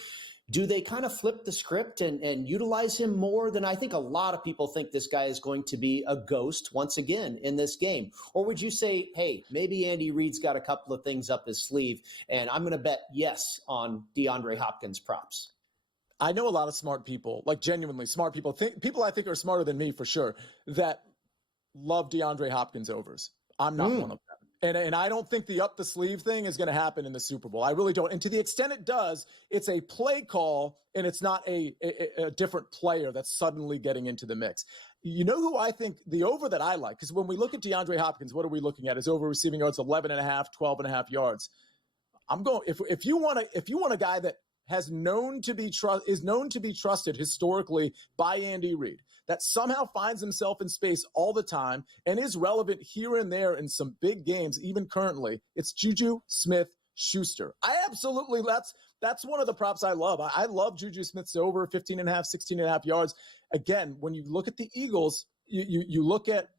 Do they kind of flip the script and utilize him more than I think a lot of people think this guy is going to be a ghost once again in this game? Or would you say, hey, maybe Andy Reid's got a couple of things up his sleeve and I'm going to bet yes on DeAndre Hopkins props? I know a lot of smart people, like genuinely smart people, people I think are smarter than me for sure, that love DeAndre Hopkins overs. I'm not one of them. And I don't think the up the sleeve thing is going to happen in the Super Bowl. I really don't. And to the extent it does, it's a play call and it's not a different player that's suddenly getting into the mix. You know who I think the over that I like? Because when we look at DeAndre Hopkins, what are we looking at? His over receiving yards, 11.5, 12.5 yards. I'm going, if you want a guy that is known to be trusted historically by Andy Reid, that somehow finds himself in space all the time and is relevant here and there in some big games, even currently, it's Juju Smith-Schuster. That's one of the props I love. I love Juju Smith's over 15.5, 16.5 yards. Again, when you look at the Eagles, you look at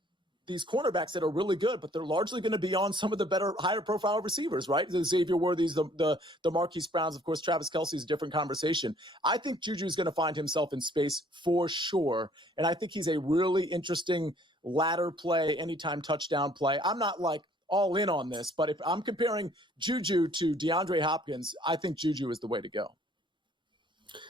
these cornerbacks that are really good, but they're largely going to be on some of the better, higher profile receivers, right? The Xavier Worthy's, the Marquise Browns, of course, Travis Kelce's a different conversation. I think Juju's going to find himself in space for sure. And I think he's a really interesting ladder play, anytime touchdown play. I'm not like all in on this, but if I'm comparing Juju to DeAndre Hopkins, I think Juju is the way to go.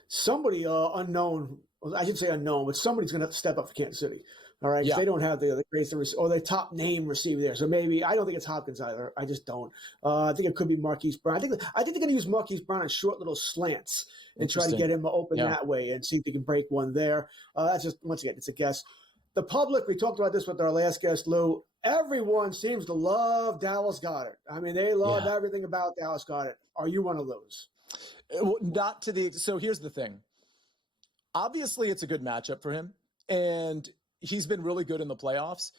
Somebody unknown, I should say unknown, but somebody's going to step up for Kansas City. All right, yeah. They don't have the greatest or the top name receiver there, so maybe I don't think it's Hopkins either. I just don't. I think it could be Marquise Brown. I think they're going to use Marquise Brown on short little slants and try to get him open that way and see if they can break one there. That's just, once again, it's a guess. The public, we talked about this with our last guest, Lou. Everyone seems to love Dallas Goedert. I mean, they love everything about Dallas Goedert. Are you one of those? So here's the thing. Obviously, it's a good matchup for him, and he's been really good in the playoffs.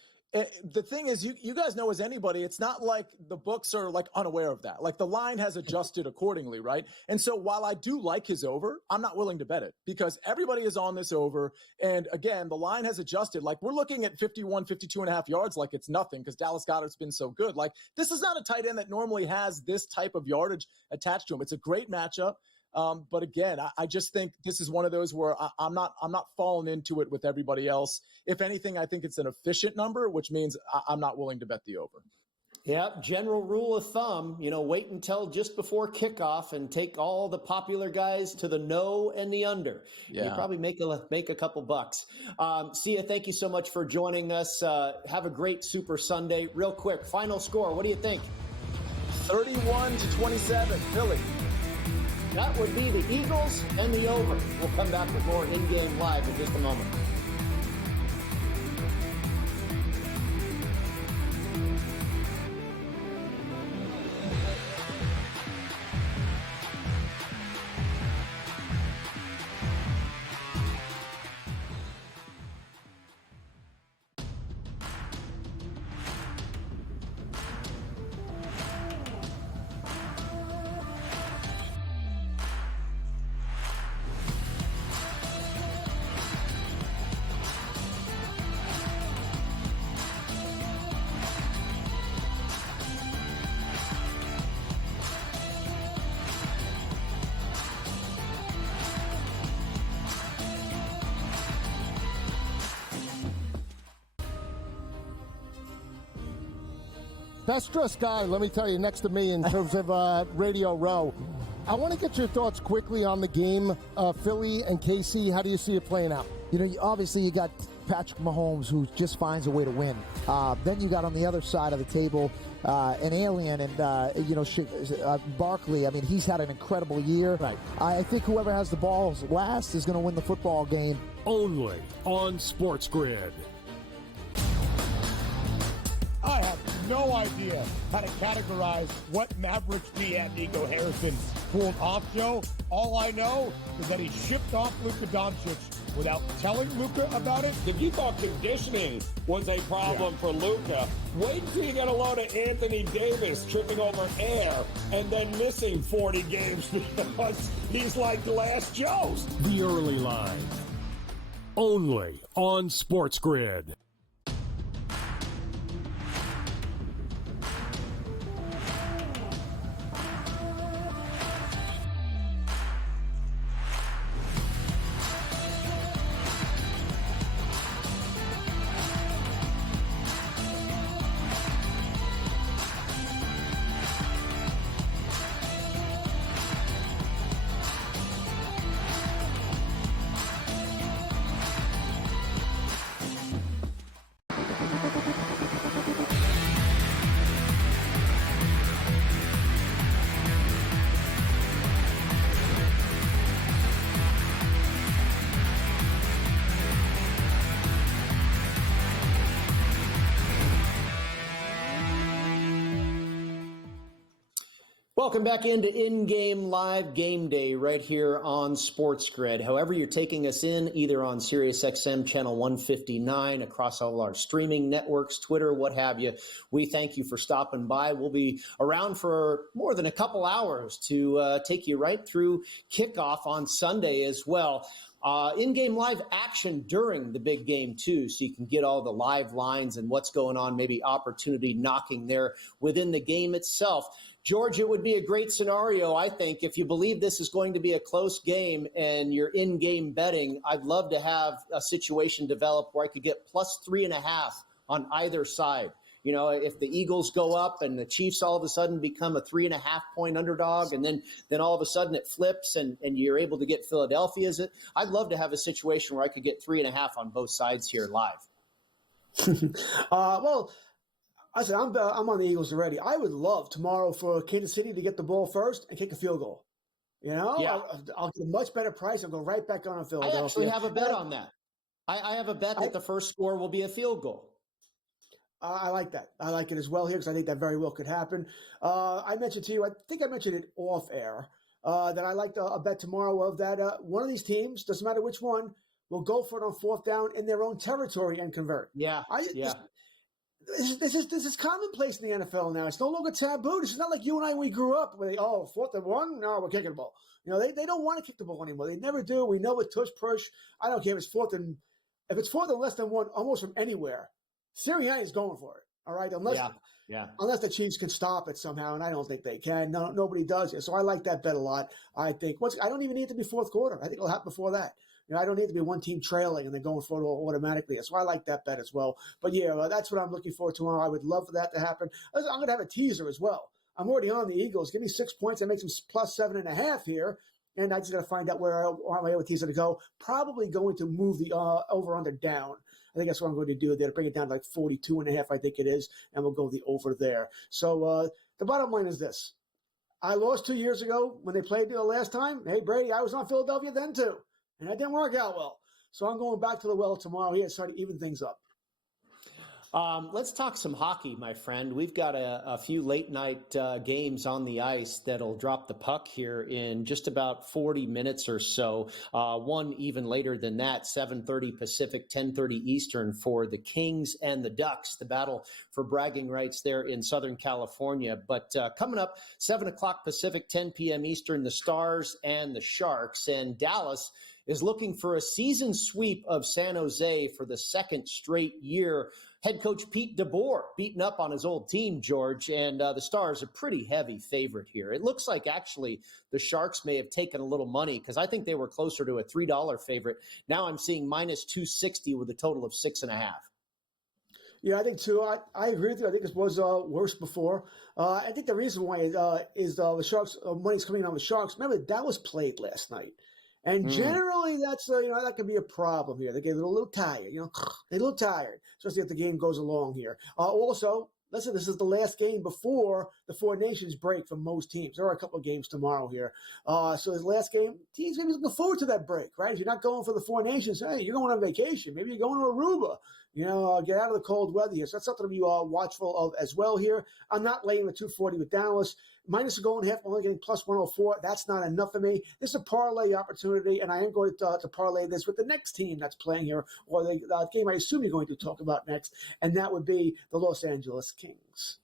The thing is, you guys know as anybody, it's not like the books are like unaware of that. Like the line has adjusted accordingly, right? And so while I do like his over, I'm not willing to bet it because everybody is on this over. And again, the line has adjusted. Like we're looking at 52.5 yards like it's nothing because Dallas Goedert's been so good. Like this is not a tight end that normally has this type of yardage attached to him. It's a great matchup. But again, I just think this is one of those where I'm not falling into it with everybody else. If anything, I think it's an efficient number, which means I'm not willing to bet the over. Yeah, general rule of thumb, wait until just before kickoff and take all the popular guys to the no and the under. Yeah. You probably make a couple bucks. Sia, thank you so much for joining us. Have a great Super Sunday. Real quick, final score. What do you think? 31-27, Philly. That would be the Eagles and the over. We'll come back with more in-game live in just a moment. best dressed guy, let me tell you, next to me in terms of Radio Row. I want to get your thoughts quickly on the game, Philly and KC. How do you see it playing out? You know, obviously you got Patrick Mahomes, who just finds a way to win. Then you got on the other side of the table an alien, and Barkley. I mean, he's had an incredible year. Right. I think whoever has the balls last is going to win the football game. Only on SportsGrid. I have no idea how to categorize what Mavericks GM Nico Harrison pulled off, Joe. All I know is that he shipped off Luka Doncic without telling Luka about it. If you thought conditioning was a problem for Luka, wait till you get a load of Anthony Davis tripping over air and then missing 40 games because he's like Glass Joe's. The early line. Only on SportsGrid. Welcome back into In-Game Live Game Day right here on SportsGrid. However you're taking us in, either on SiriusXM channel 159, across all our streaming networks, Twitter, what have you, we thank you for stopping by. We'll be around for more than a couple hours to take you right through kickoff on Sunday as well. In-game live action during the big game, too, so you can get all the live lines and what's going on, maybe opportunity knocking there within the game itself. George, it would be a great scenario, I think, if you believe this is going to be a close game and you're in-game betting. I'd love to have a situation develop where I could get plus 3.5 on either side. You know, if the Eagles go up and the Chiefs all of a sudden become a 3.5-point underdog, and then all of a sudden it flips and you're able to get Philadelphia, I'd love to have a situation where I could get 3.5 on both sides here live. Well, I said, I'm on the Eagles already. I would love tomorrow for Kansas City to get the ball first and kick a field goal. You know, yeah. I'll get a much better price and go right back on Philadelphia. I actually have a bet on that. I have a bet that the first score will be a field goal. I like that. I like it as well here because I think that very well could happen. I mentioned to you, I think I mentioned it off air, that I like a bet tomorrow of that one of these teams, doesn't matter which one, will go for it on fourth down in their own territory and convert. Yeah. This is commonplace in the NFL now. It's no longer taboo. This is not like you and I when we grew up where fourth and one? No, we're kicking the ball. You know, they don't want to kick the ball anymore. They never do. We know it's tush push. I don't care if it's fourth and less than one, almost from anywhere. Sirianni is going for it. All right, unless the Chiefs can stop it somehow, and I don't think they can. No, nobody does yet. So I like that bet a lot. I think I don't even need it to be fourth quarter. I think it'll happen before that. You know, I don't need to be one team trailing and then going for it automatically. So I like that bet as well. But yeah, that's what I'm looking for tomorrow. I would love for that to happen. I'm going to have a teaser as well. I'm already on the Eagles. Give me 6 points. That makes them plus 7.5 here. And I just got to find out where I want my teaser to go. Probably going to move the over-under down. I think that's what I'm going to do there, to bring it down to like 42.5, I think it is, and we'll go the over there. So the bottom line is this. I lost 2 years ago when they played the last time. Hey, Brady, I was on Philadelphia then too, and that didn't work out well. So I'm going back to the well tomorrow here to start to even things up. Let's talk some hockey, my friend. We've got a few late-night games on the ice that'll drop the puck here in just about 40 minutes or so. One even later than that, 7:30 Pacific, 10:30 Eastern for the Kings and the Ducks, the battle for bragging rights there in Southern California. But coming up, 7 o'clock Pacific, 10 p.m. Eastern, the Stars and the Sharks. And Dallas is looking for a season sweep of San Jose for the second straight year. Head coach Pete DeBoer beaten up on his old team, George, and the Stars are pretty heavy favorite here. It looks like actually the Sharks may have taken a little money because I think they were closer to a $3 favorite. Now I'm seeing minus 260 with a total of 6.5. Yeah, I think too. I agree with you. I think it was worse before. I think the reason why is the Sharks money's coming in on the Sharks. Remember, Dallas played last night, and generally that's that can be a problem here. They get a little tired. They're a little tired, especially if the game goes along here. Also, listen, this is the last game before the Four Nations break for most teams. There are a couple of games tomorrow here. So this last game, teams may be looking forward to that break, right? If you're not going for the Four Nations, hey, you're going on vacation. Maybe you're going to Aruba. Get out of the cold weather here. So that's something to be watchful of as well here. I'm not laying with 240 with Dallas. Minus a goal and a half, only getting plus 104. That's not enough for me. This is a parlay opportunity, and I am going to parlay this with the next team that's playing here, or the game I assume you're going to talk about next, and that would be the Los Angeles Kings.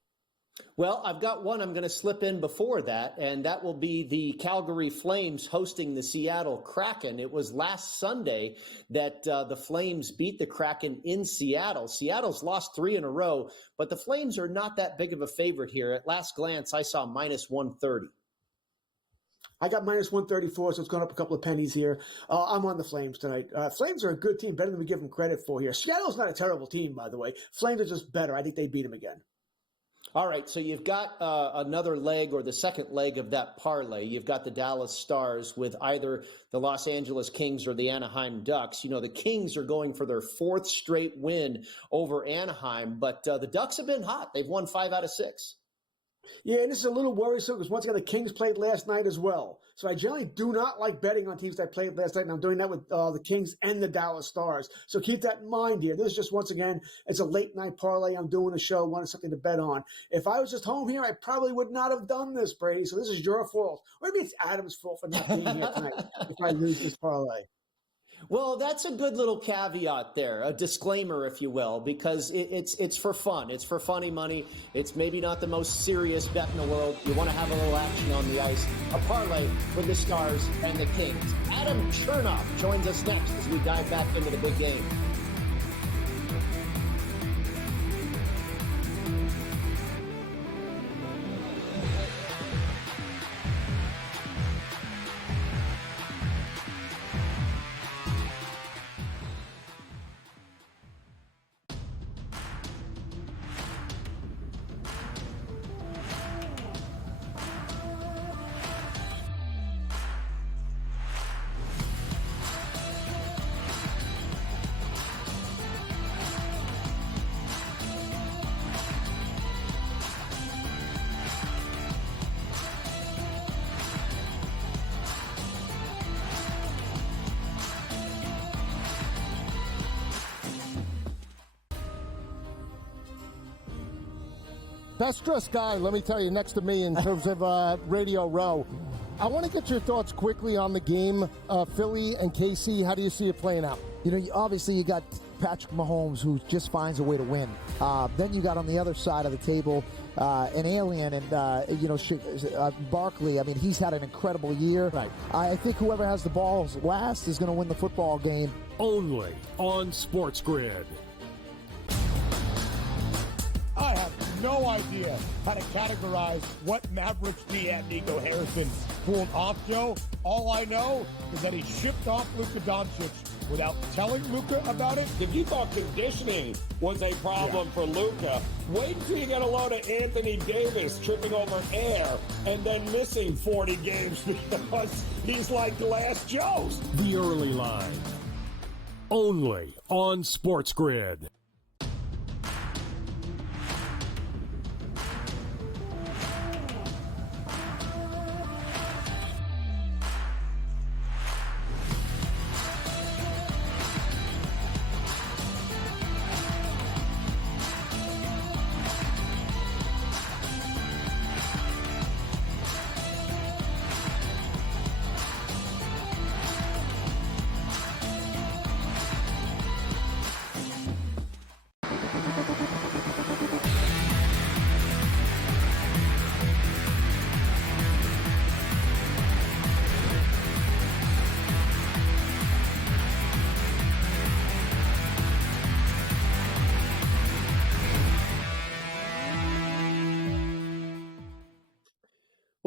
Well, I've got one I'm going to slip in before that, and that will be the Calgary Flames hosting the Seattle Kraken. It was last Sunday that the Flames beat the Kraken in Seattle. Seattle's lost 3 in a row, but the Flames are not that big of a favorite here. At last glance, I saw minus 130. I got minus 134, so it's gone up a couple of pennies here. I'm on the Flames tonight. Flames are a good team, better than we give them credit for here. Seattle's not a terrible team, by the way. Flames are just better. I think they beat them again. All right, so you've got another leg, or the second leg of that parlay. You've got the Dallas Stars with either the Los Angeles Kings or the Anaheim Ducks. The Kings are going for their 4th straight win over Anaheim, but the Ducks have been hot. They've won 5 out of 6. Yeah, and this is a little worrisome because once again, the Kings played last night as well. So I generally do not like betting on teams that played last night, and I'm doing that with the Kings and the Dallas Stars. So keep that in mind here. This is just, once again, it's a late night parlay. I'm doing a show, wanting something to bet on. If I was just home here, I probably would not have done this, Brady. So this is your fault. Or maybe it's Adam's fault for not being here tonight if I lose this parlay. Well, that's a good little caveat there, a disclaimer, if you will, because it's for fun. It's for funny money. It's maybe not the most serious bet in the world. You want to have a little action on the ice. A parlay with the Stars and the Kings. Adam Chernoff joins us next as we dive back into the big game. Best dressed guy, let me tell you, next to me in terms of Radio Row. I want to get your thoughts quickly on the game. Philly and KC, how do you see it playing out? Obviously you got Patrick Mahomes, who just finds a way to win. Then you got on the other side of the table an alien, and Barkley. I mean, he's had an incredible year. Right. I think whoever has the balls last is going to win the football game. Only on SportsGrid. I have no idea how to categorize what Mavericks GM Nico Harrison pulled off, Joe. All I know is that he shipped off Luka Doncic without telling Luka about it. If you thought conditioning was a problem for Luka, wait until you get a load of Anthony Davis tripping over air and then missing 40 games because he's like Glass Joe's. The early line. Only on SportsGrid.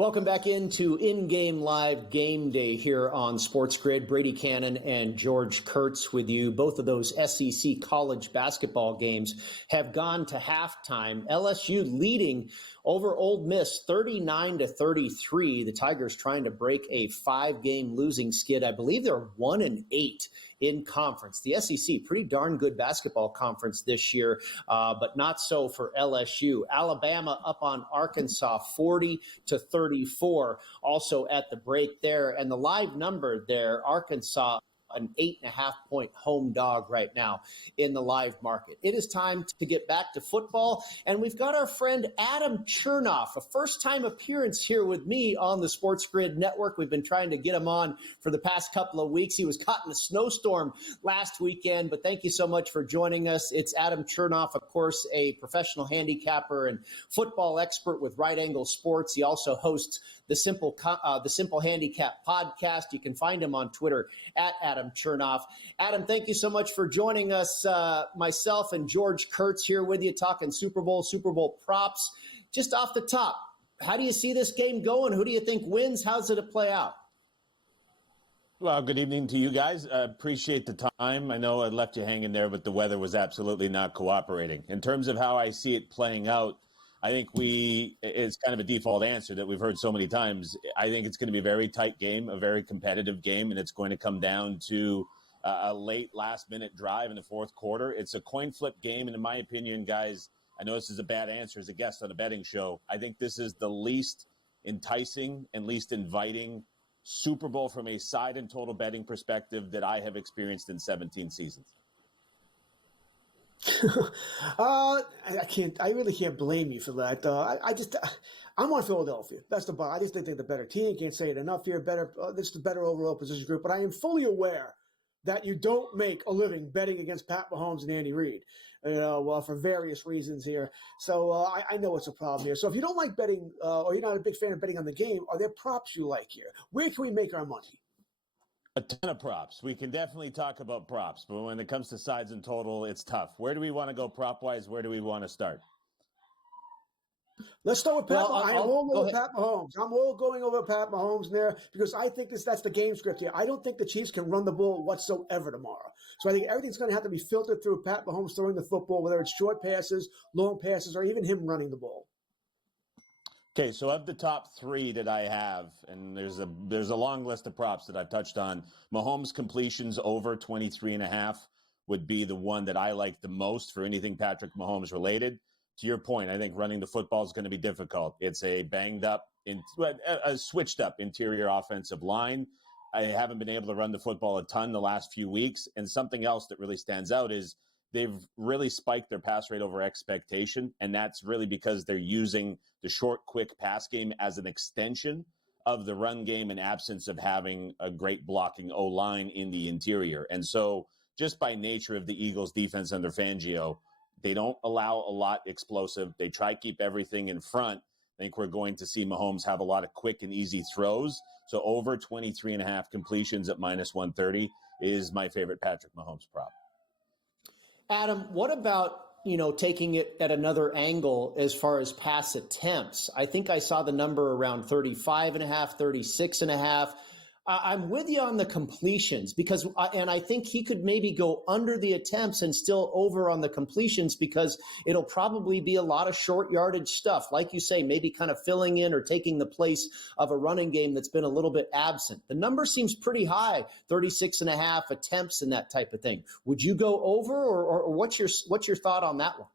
Welcome back into In-Game Live Game Day here on SportsGrid. Brady Kannon and George Kurtz with you. Both of those SEC college basketball games have gone to halftime. LSU leading over Ole Miss 39-33. The Tigers trying to break a 5-game losing skid. I believe they're 1-8 in conference. The SEC, pretty darn good basketball conference this year, but not so for LSU. Alabama up on Arkansas 40-34, also at the break there. And the live number there, Arkansas, an 8.5-point home dog right now in the live market. It is time to get back to football, and we've got our friend Adam Chernoff, a first-time appearance here with me on the SportsGrid Network. We've been trying to get him on for the past couple of weeks. He was caught in a snowstorm last weekend, but thank you so much for joining us. It's Adam Chernoff, of course, a professional handicapper and football expert with Right Angle Sports. He also hosts the Simple Handicap podcast. You can find him on Twitter at Adam Chernoff. Adam, thank you so much for joining us. Myself and George Kurtz here with you talking Super Bowl props. Just off the top, how do you see this game going? Who do you think wins? How's it play out? Well, good evening to you guys. Appreciate the time. I know I left you hanging there, but the weather was absolutely not cooperating. In terms of how I see it playing out, I think it's kind of a default answer that we've heard so many times. I think it's going to be a very tight game, a very competitive game, and it's going to come down to a late last-minute drive in the fourth quarter. It's a coin flip game, and in my opinion, guys, I know this is a bad answer as a guest on a betting show. I think this is the least enticing and least inviting Super Bowl from a side and total betting perspective that I have experienced in 17 seasons. I really can't blame you for that. I'm on Philadelphia. That's the bar. I just think they're the better team. Can't say it enough here. This is the better overall position group. But I am fully aware that you don't make a living betting against Pat Mahomes and Andy Reid, for various reasons here. So I know it's a problem here. So if you don't like betting, or you're not a big fan of betting on the game, are there props you like here? Where can we make our money? A ton of props. We can definitely talk about props, but when it comes to sides and total, it's tough. Where do we want to go prop-wise? Where do we want to start? Let's start with Pat. I am all over Pat Mahomes. I'm all going over Pat Mahomes there because I think that's the game script here. I don't think the Chiefs can run the ball whatsoever tomorrow. So I think everything's going to have to be filtered through Pat Mahomes throwing the football, whether it's short passes, long passes, or even him running the ball. Okay, so of the top three that I have, and there's a long list of props that I've touched on, Mahomes completions over 23.5 would be the one that I like the most for anything Patrick Mahomes related. To your point, I think running the football is going to be difficult. It's a a switched up interior offensive line. I haven't been able to run the football a ton the last few weeks. And something else that really stands out is they've really spiked their pass rate over expectation. And that's really because they're using the short, quick pass game as an extension of the run game in absence of having a great blocking O-line in the interior. And so just by nature of the Eagles defense under Fangio, they don't allow a lot explosive. They try to keep everything in front. I think we're going to see Mahomes have a lot of quick and easy throws. So over 23.5 completions at -130 is my favorite Patrick Mahomes prop. Adam, what about, taking it at another angle as far as pass attempts? I think I saw the number around 35.5, 36.5. I'm with you on the completions and I think he could maybe go under the attempts and still over on the completions because it'll probably be a lot of short yardage stuff. Like you say, maybe kind of filling in or taking the place of a running game that's been a little bit absent. The number seems pretty high, 36.5 attempts and that type of thing. Would you go over or what's your thought on that one?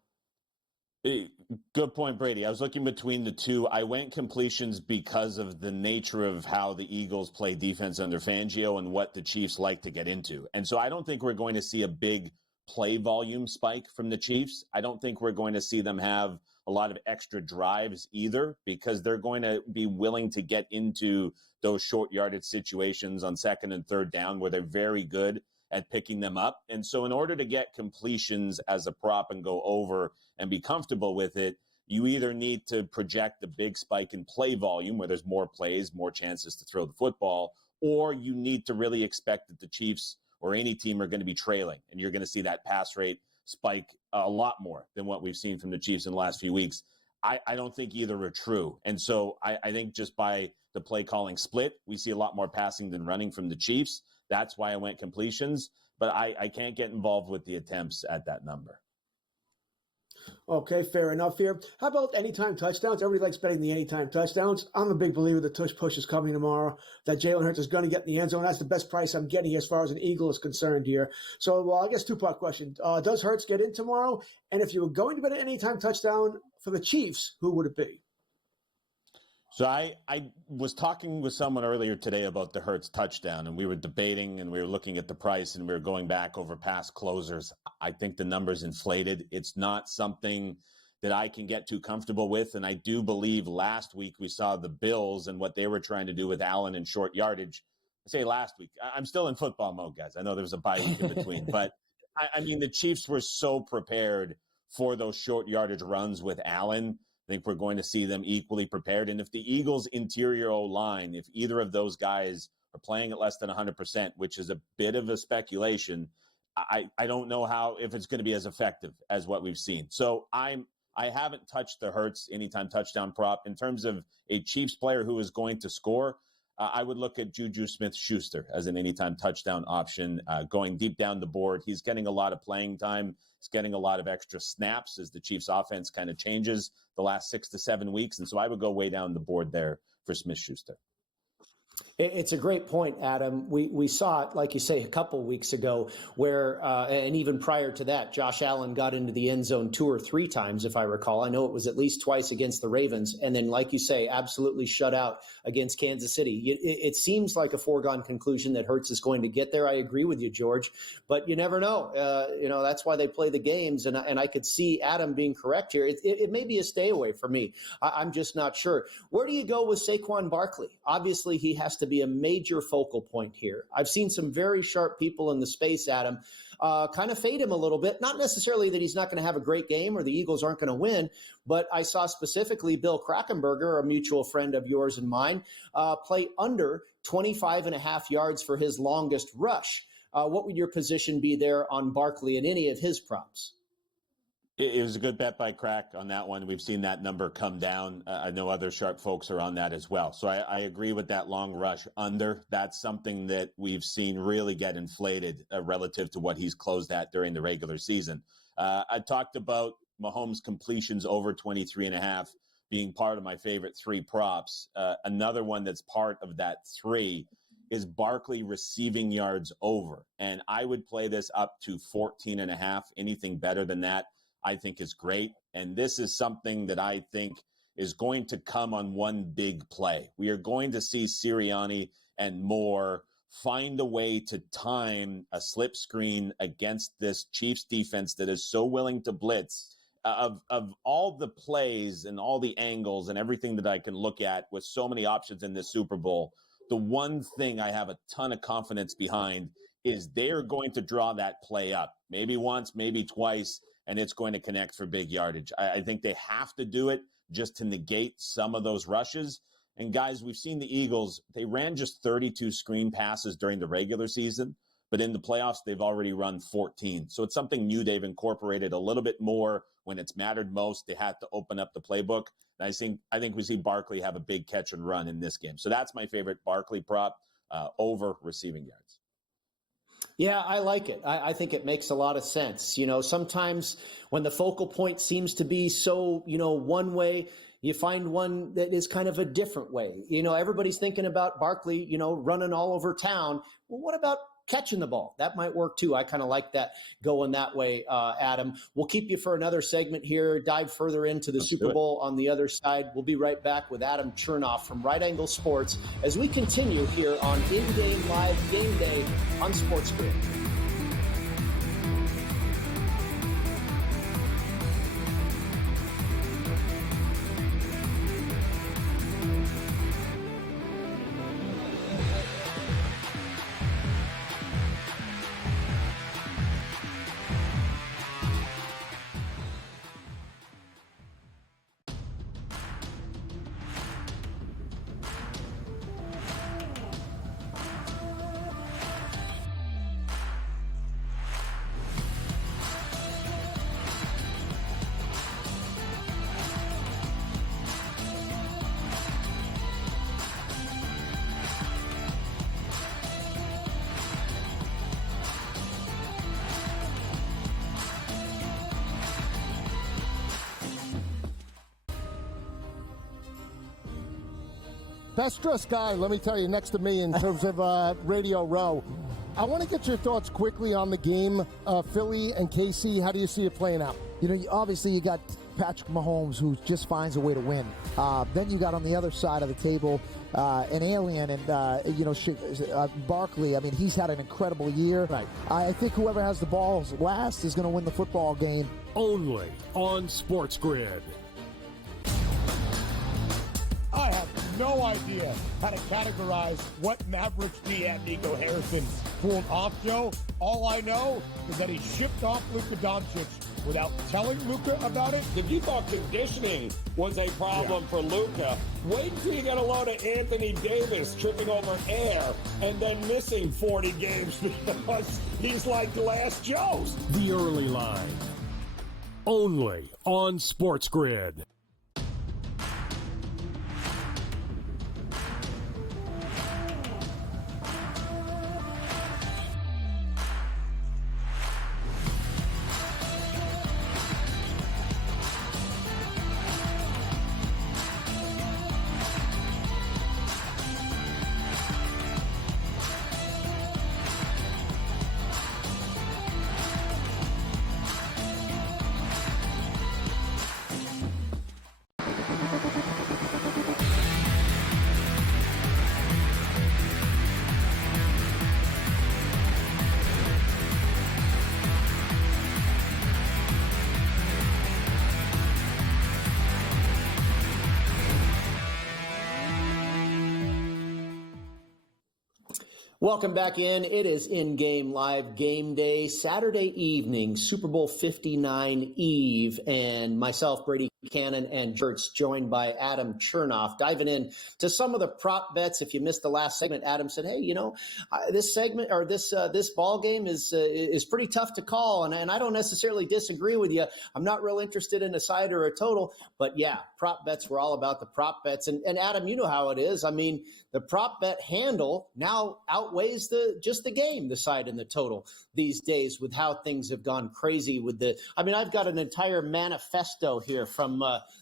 Good point, Brady. I was looking between the two. I went completions because of the nature of how the Eagles play defense under Fangio and what the Chiefs like to get into. And so I don't think we're going to see a big play volume spike from the Chiefs. I don't think we're going to see them have a lot of extra drives either because they're going to be willing to get into those short yardage situations on second and third down where they're very good at picking them up. And so in order to get completions as a prop and go over and be comfortable with it, you either need to project the big spike in play volume where there's more plays, more chances to throw the football, or you need to really expect that the Chiefs or any team are going to be trailing. And you're going to see that pass rate spike a lot more than what we've seen from the Chiefs in the last few weeks. I don't think either are true. And so I think just by the play calling split, we see a lot more passing than running from the Chiefs. That's why I went completions, but I can't get involved with the attempts at that number. Okay, fair enough here. How about anytime touchdowns? Everybody likes betting the anytime touchdowns. I'm a big believer that tush push is coming tomorrow, that Jalen Hurts is going to get in the end zone. That's the best price I'm getting as far as an Eagle is concerned here. So I guess two-part question. Does Hurts get in tomorrow? And if you were going to bet an anytime touchdown for the Chiefs, who would it be? So I was talking with someone earlier today about the Hurts touchdown, and we were debating and we were looking at the price and we were going back over past closers. I think the number's inflated. It's not something that I can get too comfortable with. And I do believe last week we saw the Bills and what they were trying to do with Allen in short yardage. I say last week. I'm still in football mode, guys. I know there was a bye week in between, but I mean, the Chiefs were so prepared for those short yardage runs with Allen. I think we're going to see them equally prepared. And if the Eagles' interior O-line, if either of those guys are playing at less than 100%, which is a bit of a speculation, I don't know if it's going to be as effective as what we've seen. So I haven't touched the Hurts anytime touchdown prop. In terms of a Chiefs player who is going to score, I would look at Juju Smith-Schuster as an anytime touchdown option, going deep down the board. He's getting a lot of playing time. He's getting a lot of extra snaps as the Chiefs offense kind of changes the last 6 to 7 weeks. And so I would go way down the board there for Smith-Schuster. It's a great point, Adam. We saw it, like you say, a couple weeks ago where, and even prior to that, Josh Allen got into the end zone 2 or 3 times, if I recall. I know it was at least twice against the Ravens. And then, like you say, absolutely shut out against Kansas City. It seems like a foregone conclusion that Hurts is going to get there. I agree with you, George, but you never know. That's why they play the games. And I could see Adam being correct here. It may be a stay away for me. I'm just not sure. Where do you go with Saquon Barkley? Obviously, he has to be a major focal point here. I've seen some very sharp people in the space, Adam, kind of fade him a little bit. Not necessarily that he's not going to have a great game or the Eagles aren't going to win, but I saw specifically Bill Krackomberger, a mutual friend of yours and mine, play under 25.5 yards for his longest rush. What would your position be there on Barkley and any of his props? It was a good bet by Crack on that one. We've seen that number come down. I know other sharp folks are on that as well. So I agree with that long rush under. That's something that we've seen really get inflated relative to what he's closed at during the regular season. I talked about Mahomes completions over 23.5 being part of my favorite 3 props. Another one that's part of that 3 is Barkley receiving yards over. And I would play this up to 14.5. Anything better than that, I think is great. And this is something that I think is going to come on one big play. We are going to see Sirianni and Moore find a way to time a slip screen against this Chiefs defense that is so willing to blitz. Of all the plays and all the angles and everything that I can look at with so many options in this Super Bowl, the one thing I have a ton of confidence behind is they're going to draw that play up. Maybe once, maybe twice, and it's going to connect for big yardage. I think they have to do it just to negate some of those rushes. And guys, we've seen the Eagles, they ran just 32 screen passes during the regular season, but in the playoffs, they've already run 14. So it's something new they've incorporated a little bit more when it's mattered most. They had to open up the playbook. And I think we see Barkley have a big catch and run in this game. So that's my favorite Barkley prop over receiving yards. Yeah, I like it. I think it makes a lot of sense. Sometimes when the focal point seems to be so, one way, you find one that is kind of a different way. Everybody's thinking about Barkley, running all over town. Well, what about catching the ball? That might work too. I kind of like that going that way, Adam. We'll keep you for another segment here, dive further into the Super Bowl on the other side. We'll be right back with Adam Chernoff from Right Angle Sports as we continue here on In-Game Live Game Day on SportsGrid. best dressed guy, let me tell you, next to me in terms of Radio Row. I want to get your thoughts quickly on the game, Philly and KC. How do you see it playing out? You know, obviously you got Patrick Mahomes, who just finds a way to win. Then you got on the other side of the table an alien, and Barkley. I mean, he's had an incredible year. Right. I think whoever has the balls last is going to win the football game. Only on SportsGrid. I have no idea how to categorize what Mavericks GM Nico Harrison pulled off, Joe. All I know is that he shipped off Luka Doncic without telling Luka about it. If you thought conditioning was a problem for Luka, wait until you get a load of Anthony Davis tripping over air and then missing 40 games because he's like Glass Joe's. The Early Line. Only on SportsGrid. Welcome back in. It is in-game live game day, Saturday evening, Super Bowl 59 Eve, and myself, Brady Kannon, and Kurtz, joined by Adam Chernoff, diving in to some of the prop bets. If you missed the last segment, Adam said, "Hey, you know, this segment or this ball game is pretty tough to call," and I don't necessarily disagree with you. I'm not real interested in a side or a total, but yeah, prop bets. We're all about the prop bets, and Adam, you know how it is. I mean, the prop bet handle now outweighs just the game, the side and the total these days with how things have gone crazy with I've got an entire manifesto here from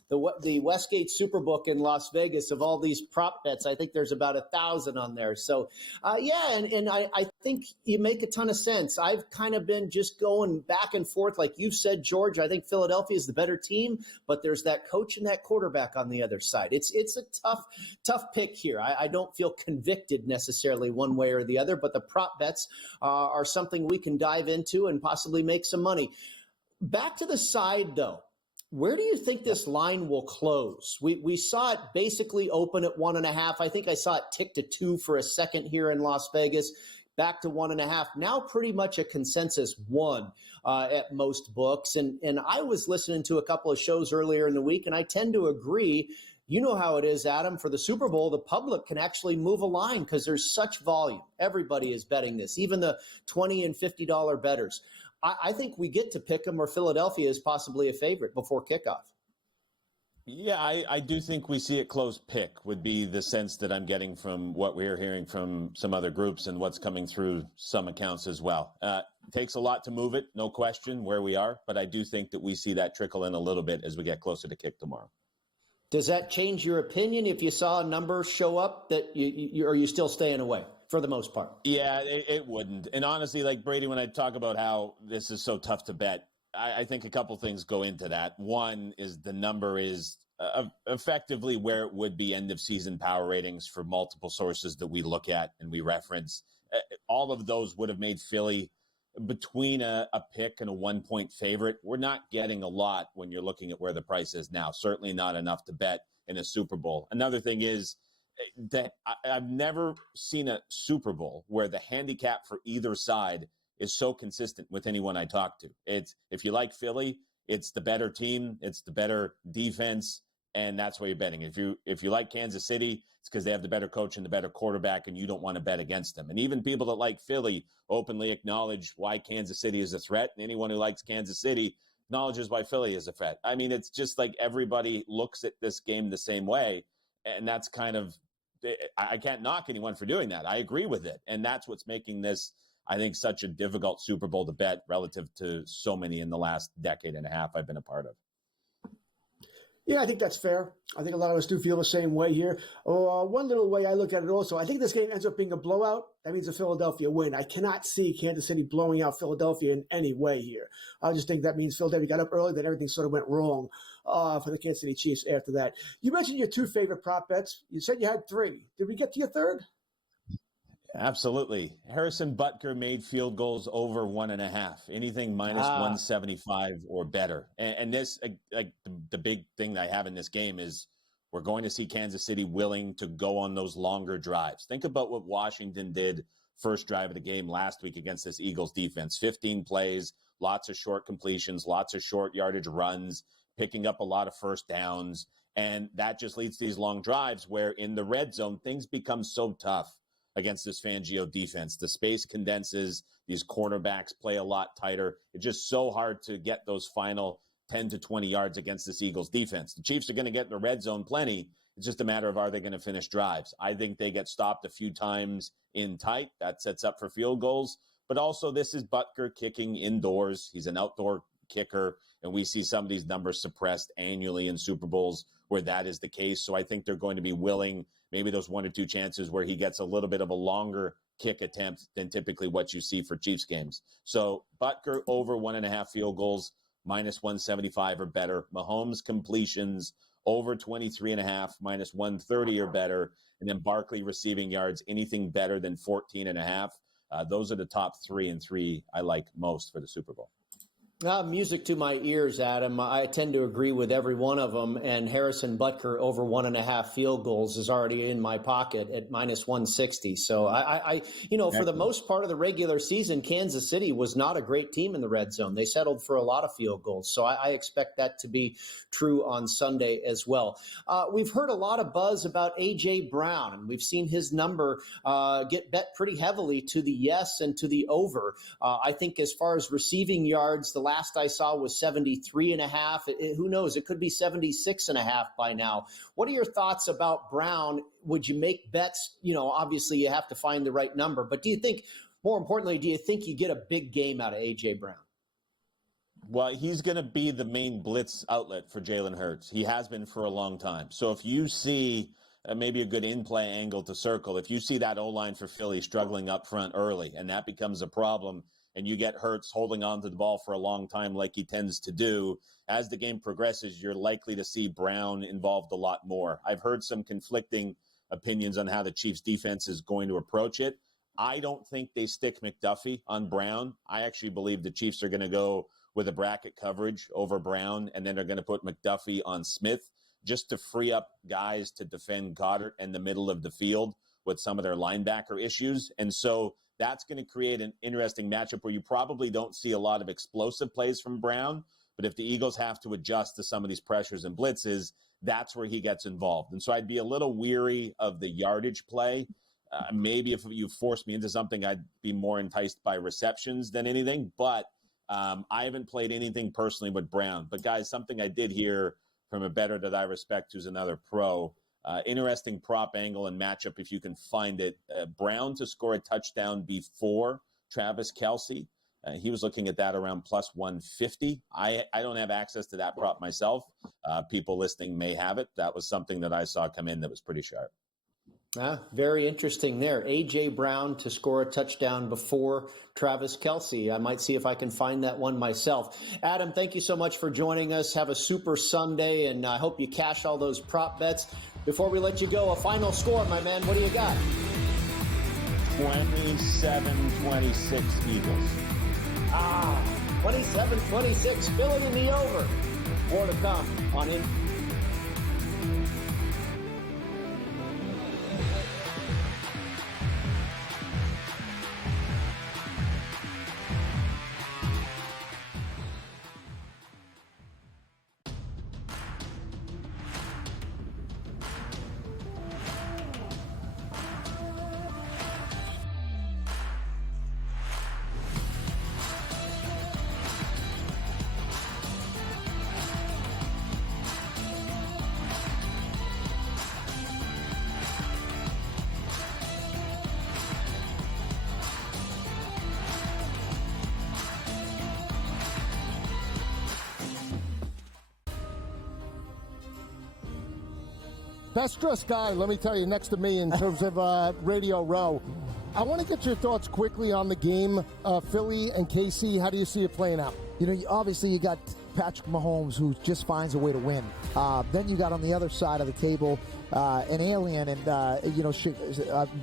the Westgate Superbook in Las Vegas of all these prop bets. I think there's about 1,000 on there. So and I think you make a ton of sense. I've kind of been just going back and forth. Like you've said, George, I think Philadelphia is the better team, but there's that coach and that quarterback on the other side. It's a tough pick here. I don't feel convicted necessarily one way or the other, but the prop bets are something we can dive into and possibly make some money. Back to the side, though. Where do you think this line will close? We saw it basically open at 1.5. I think I saw it tick to 2 for a second here in Las Vegas, back to 1.5. Now pretty much a consensus 1 at most books. And I was listening to a couple of shows earlier in the week, and I tend to agree. You know how it is, Adam. For the Super Bowl, the public can actually move a line because there's such volume. Everybody is betting this, even the $20 and $50 bettors. I think we get to pick them, or Philadelphia is possibly a favorite before kickoff. Yeah, I do think we see it close pick would be the sense that I'm getting from what we're hearing from some other groups and what's coming through some accounts as well. It takes a lot to move it, no question, where we are. But I do think that we see that trickle in a little bit as we get closer to kick tomorrow. Does that change your opinion if you saw a number show up that are you still staying away for the most part? Yeah, it wouldn't. And honestly, like Brady, when I talk about how this is so tough to bet, I think a couple things go into that. One is the number is effectively where it would be end of season power ratings for multiple sources that we look at and we reference. All of those would have made Philly between a pick and a 1-point favorite. We're not getting a lot when you're looking at where the price is now. Certainly not enough to bet in a Super Bowl. Another thing is that I've never seen a Super Bowl where the handicap for either side is so consistent with anyone I talk to. It's, if you like Philly, it's the better team, it's the better defense, and that's why you're betting. If you like Kansas City, it's because they have the better coach and the better quarterback, and you don't want to bet against them. And even people that like Philly openly acknowledge why Kansas City is a threat, and anyone who likes Kansas City acknowledges why Philly is a threat. I mean, it's just like everybody looks at this game the same way, and that's kind of, I can't knock anyone for doing that. I agree with it, and that's what's making this, I think, such a difficult Super Bowl to bet relative to so many in the last decade and a half I've been a part of. Yeah, I think that's fair. I think a lot of us do feel the same way here. One little way I look at it also, I think this game ends up being a blowout. That means a Philadelphia win. I cannot see Kansas City blowing out Philadelphia in any way here. I just think that means Philadelphia got up early, that everything sort of went wrong for the Kansas City Chiefs after that. You mentioned your 2 favorite prop bets. You said you had 3. Did we get to your 3rd? Absolutely. Harrison Butker made field goals over 1.5. Anything minus 175 or better. And this, like the big thing that I have in this game is we're going to see Kansas City willing to go on those longer drives. Think about what Washington did first drive of the game last week against this Eagles defense. 15 plays, lots of short completions, lots of short yardage runs, picking up a lot of first downs. And that just leads to these long drives where in the red zone, things become so tough against this Fangio defense. The space condenses. These cornerbacks play a lot tighter. It's just so hard to get those final 10 to 20 yards against this Eagles defense. The Chiefs are going to get in the red zone plenty. It's just a matter of, are they going to finish drives? I think they get stopped a few times in tight. That sets up for field goals. But also, this is Butker kicking indoors. He's an outdoor kicker, and we see some of these numbers suppressed annually in Super Bowls where that is the case. So I think they're going to be willing, maybe those 1 or 2 chances where he gets a little bit of a longer kick attempt than typically what you see for Chiefs games. So Butker over 1.5 field goals, minus 175 or better. Mahomes completions over 23.5, minus 130 or better. And then Barkley receiving yards, anything better than 14.5. Those are the top 3 and 3 I like most for the Super Bowl. Music to my ears, Adam. I tend to agree with every one of them, and Harrison Butker over 1.5 field goals is already in my pocket at minus 160. So I for the most part of the regular season, Kansas City was not a great team in the red zone. They settled for a lot of field goals. So I expect that to be true on Sunday as well. We've heard a lot of buzz about A.J. Brown, and we've seen his number get bet pretty heavily to the yes and to the over. I think as far as receiving yards, the last I saw was 73.5. Who knows? It could be 76.5 by now. What are your thoughts about Brown? Would you make bets? Obviously you have to find the right number, but more importantly, do you think you get a big game out of A.J. Brown? Well, he's going to be the main blitz outlet for Jalen Hurts. He has been for a long time. So if you see maybe a good in-play angle to circle, if you see that O-line for Philly struggling up front early and that becomes a problem, and you get Hurts holding on to the ball for a long time like he tends to do, as the game progresses, you're likely to see Brown involved a lot more. I've heard some conflicting opinions on how the Chiefs defense is going to approach it. I don't think they stick McDuffie on Brown. I actually believe the Chiefs are going to go with a bracket coverage over Brown, and then they're going to put McDuffie on Smith just to free up guys to defend Goddard in the middle of the field with some of their linebacker issues. And so that's going to create an interesting matchup where you probably don't see a lot of explosive plays from Brown. But if the Eagles have to adjust to some of these pressures and blitzes, that's where he gets involved. And so I'd be a little weary of the yardage play. Maybe if you force me into something, I'd be more enticed by receptions than anything. But I haven't played anything personally with Brown. But, guys, something I did hear from a bettor that I respect who's another pro, interesting prop angle and matchup if you can find it. Brown to score a touchdown before Travis Kelce. He was looking at that around plus 150. I don't have access to that prop myself. People listening may have it. That was something that I saw come in that was pretty sharp. Very interesting there. A.J. Brown to score a touchdown before Travis Kelce. I might see if I can find that one myself. Adam, thank you so much for joining us. Have a super Sunday, and I hope you cash all those prop bets. Before we let you go, a final score, my man. What do you got? 27-26 Eagles. 27-26. Fill it in the over. More to come on In. best dressed guy, let me tell you, next to me in terms of Radio Row. I want to get your thoughts quickly on the game, Philly and KC. How do you see it playing out? You know, obviously you got Patrick Mahomes, who just finds a way to win. Then you got on the other side of the table an alien, and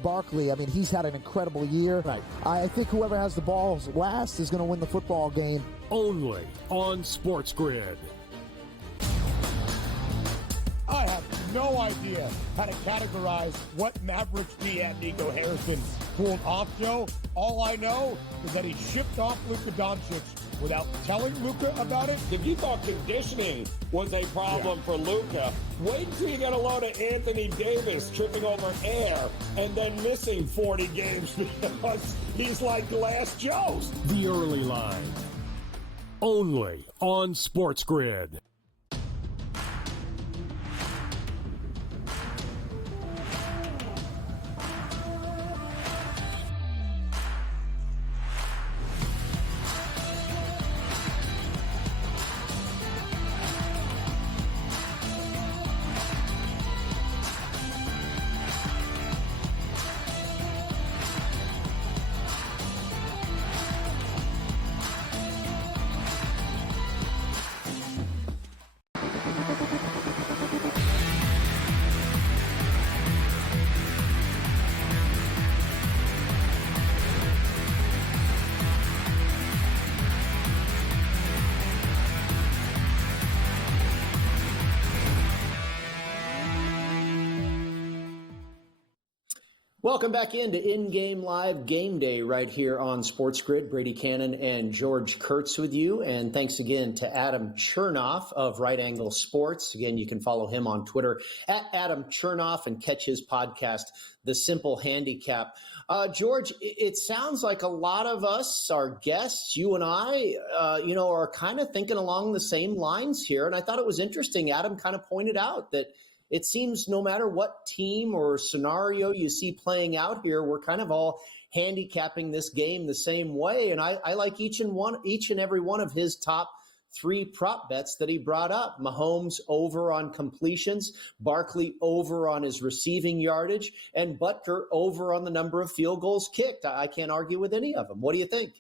Barkley. I mean, he's had an incredible year. Right. I think whoever has the balls last is going to win the football game. Only on SportsGrid. I have no idea how to categorize what Mavericks GM Nico Harrison pulled off, Joe. All I know is that he shipped off Luka Doncic without telling Luka about it. If you thought conditioning was a problem for Luka, wait till you get a load of Anthony Davis tripping over air and then missing 40 games because he's like Glass Joe's. The early line. Only on SportsGrid. Welcome back into In-Game Live Game Day right here on SportsGrid. Brady Kannon and George Kurtz with you. And thanks again to Adam Chernoff of Right Angle Sports. Again, you can follow him on Twitter at Adam Chernoff and catch his podcast, The Simple Handicap. George, it sounds like a lot of us, our guests, you and I, are kind of thinking along the same lines here. And I thought it was interesting. Adam kind of pointed out that it seems no matter what team or scenario you see playing out here, we're kind of all handicapping this game the same way. And I like each and every one of his top three prop bets that he brought up. Mahomes over on completions, Barkley over on his receiving yardage, and Butker over on the number of field goals kicked. I can't argue with any of them. What do you think?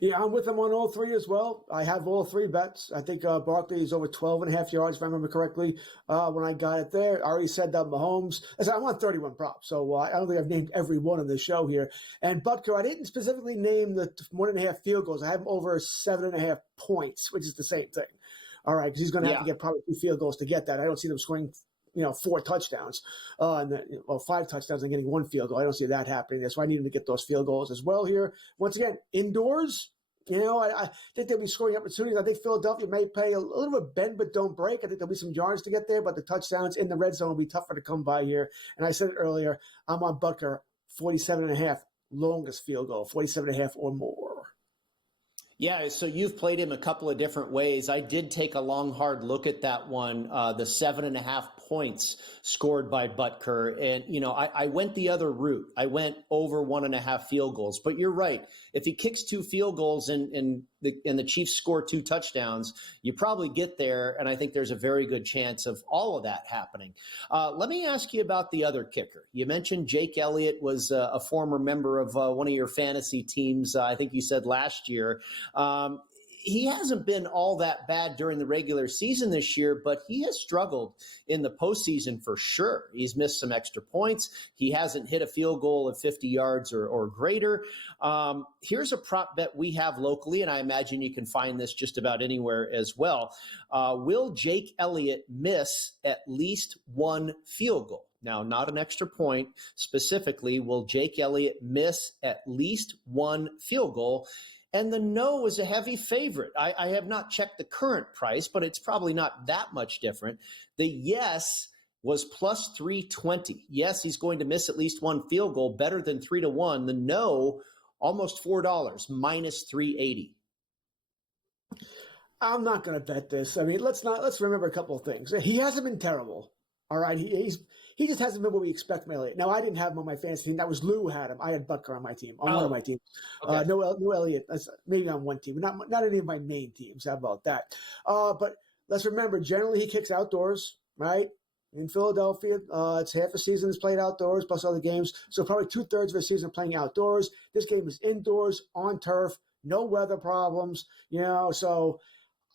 Yeah, I'm with them on all three as well. I have all three bets. I think Barkley is over 12.5 yards, if I remember correctly, when I got it there. I already said that Mahomes. I said I want 31 props, so I don't think I've named every one on the show here. And Butker, I didn't specifically name the 1.5 field goals. I have him over 7.5 points, which is the same thing. All right, because he's going to have to get probably 2 field goals to get that. I don't see them scoring 4 touchdowns, 5 touchdowns and getting 1 field goal. I don't see that happening there. So I need him to get those field goals as well here. Once again, indoors, I think there'll be scoring opportunities. I think Philadelphia may play a little bit bend but don't break. I think there'll be some yards to get there, but the touchdowns in the red zone will be tougher to come by here. And I said it earlier, I'm on Butker, 47.5, longest field goal, 47.5 or more. Yeah, so you've played him a couple of different ways. I did take a long, hard look at that one, the 7.5 points scored by Butker. And, I went the other route. I went over 1.5 field goals. But you're right. If he kicks 2 field goals and the Chiefs score 2 touchdowns, you probably get there. And I think there's a very good chance of all of that happening. Let me ask you about the other kicker. You mentioned Jake Elliott was a former member of one of your fantasy teams, I think you said last year. He hasn't been all that bad during the regular season this year, but he has struggled in the postseason for sure. He's missed some extra points. He hasn't hit a field goal of 50 yards or greater. Here's a prop bet we have locally, and I imagine you can find this just about anywhere as well. Will Jake Elliott miss at least 1 field goal? Now, not an extra point. Specifically, will Jake Elliott miss at least 1 field goal? And the no is a heavy favorite. I have not checked the current price, but it's probably not that much different. The yes was plus 320. Yes, he's going to miss at least 1 field goal, better than 3-1. The no, almost $4, minus 380. I'm not going to bet this. I mean, let's remember a couple of things. He hasn't been terrible. All right, he just hasn't been what we expect from Elliott. Now, I didn't have him on my fantasy team. That was Lou who had him. I had Butker on my team, on one of my teams. Okay. No Elliott. Maybe on one team, but not any of my main teams. How about that? But let's remember, generally he kicks outdoors, right? in Philadelphia. It's half a season is played outdoors plus other games. So probably 2/3 of the season playing outdoors. This game is indoors on turf, no weather problems, so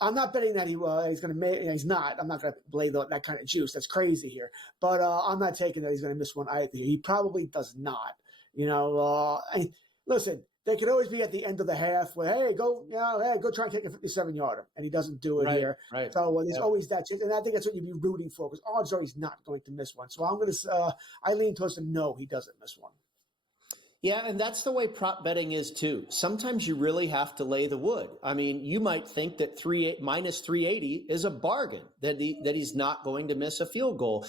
I'm not betting that he's going to make. He's not. I'm not going to lay that kind of juice. That's crazy here. But I'm not taking that he's going to miss one either. He probably does not. Listen, they could always be at the end of the half where, hey, go try and kick a 57-yarder, and he doesn't do it here. Right. So there's always that chance, and I think that's what you'd be rooting for because odds are he's not going to miss one. So I'm going to. I lean towards the no, he doesn't miss one. Yeah, and that's the way prop betting is too. Sometimes you really have to lay the wood. I mean, you might think that minus 380 is a bargain, that he's not going to miss a field goal.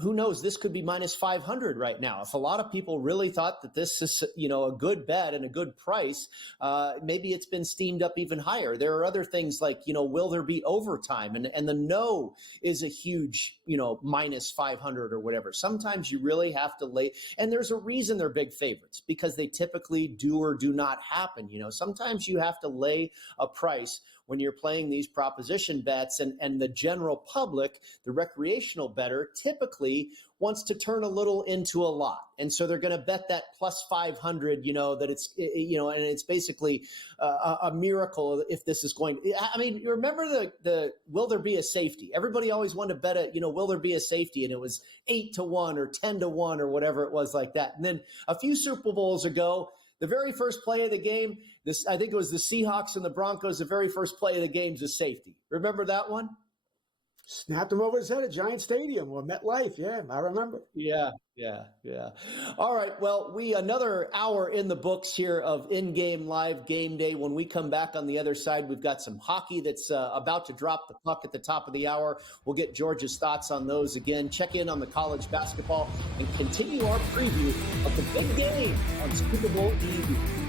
Who knows? This could be minus 500 right now. If a lot of people really thought that this is, a good bet and a good price, maybe it's been steamed up even higher. There are other things like, will there be overtime? And the no is a huge, minus 500 or whatever. Sometimes you really have to lay, and there's a reason they're big favorites because they typically do or do not happen. Sometimes you have to lay a price when you're playing these proposition bets, and the general public, the recreational bettor, typically wants to turn a little into a lot. And so they're going to bet that plus 500, that it's, and it's basically a miracle if this is going to, you remember the will there be a safety? Everybody always wanted to bet will there be a safety? And it was 8-1 or 10-1 or whatever it was like that. And then a few Super Bowls ago, the very first play of the game, I think it was the Seahawks and the Broncos, the very first play of the game is a safety. Remember that one? Snapped him over his head at Giant Stadium or MetLife. Yeah, I remember. Yeah. All right. Well, another hour in the books here of in-game live game day. When we come back on the other side, we've got some hockey that's about to drop the puck at the top of the hour. We'll get George's thoughts on those again. Check in on the college basketball and continue our preview of the big game on Super Bowl Eve.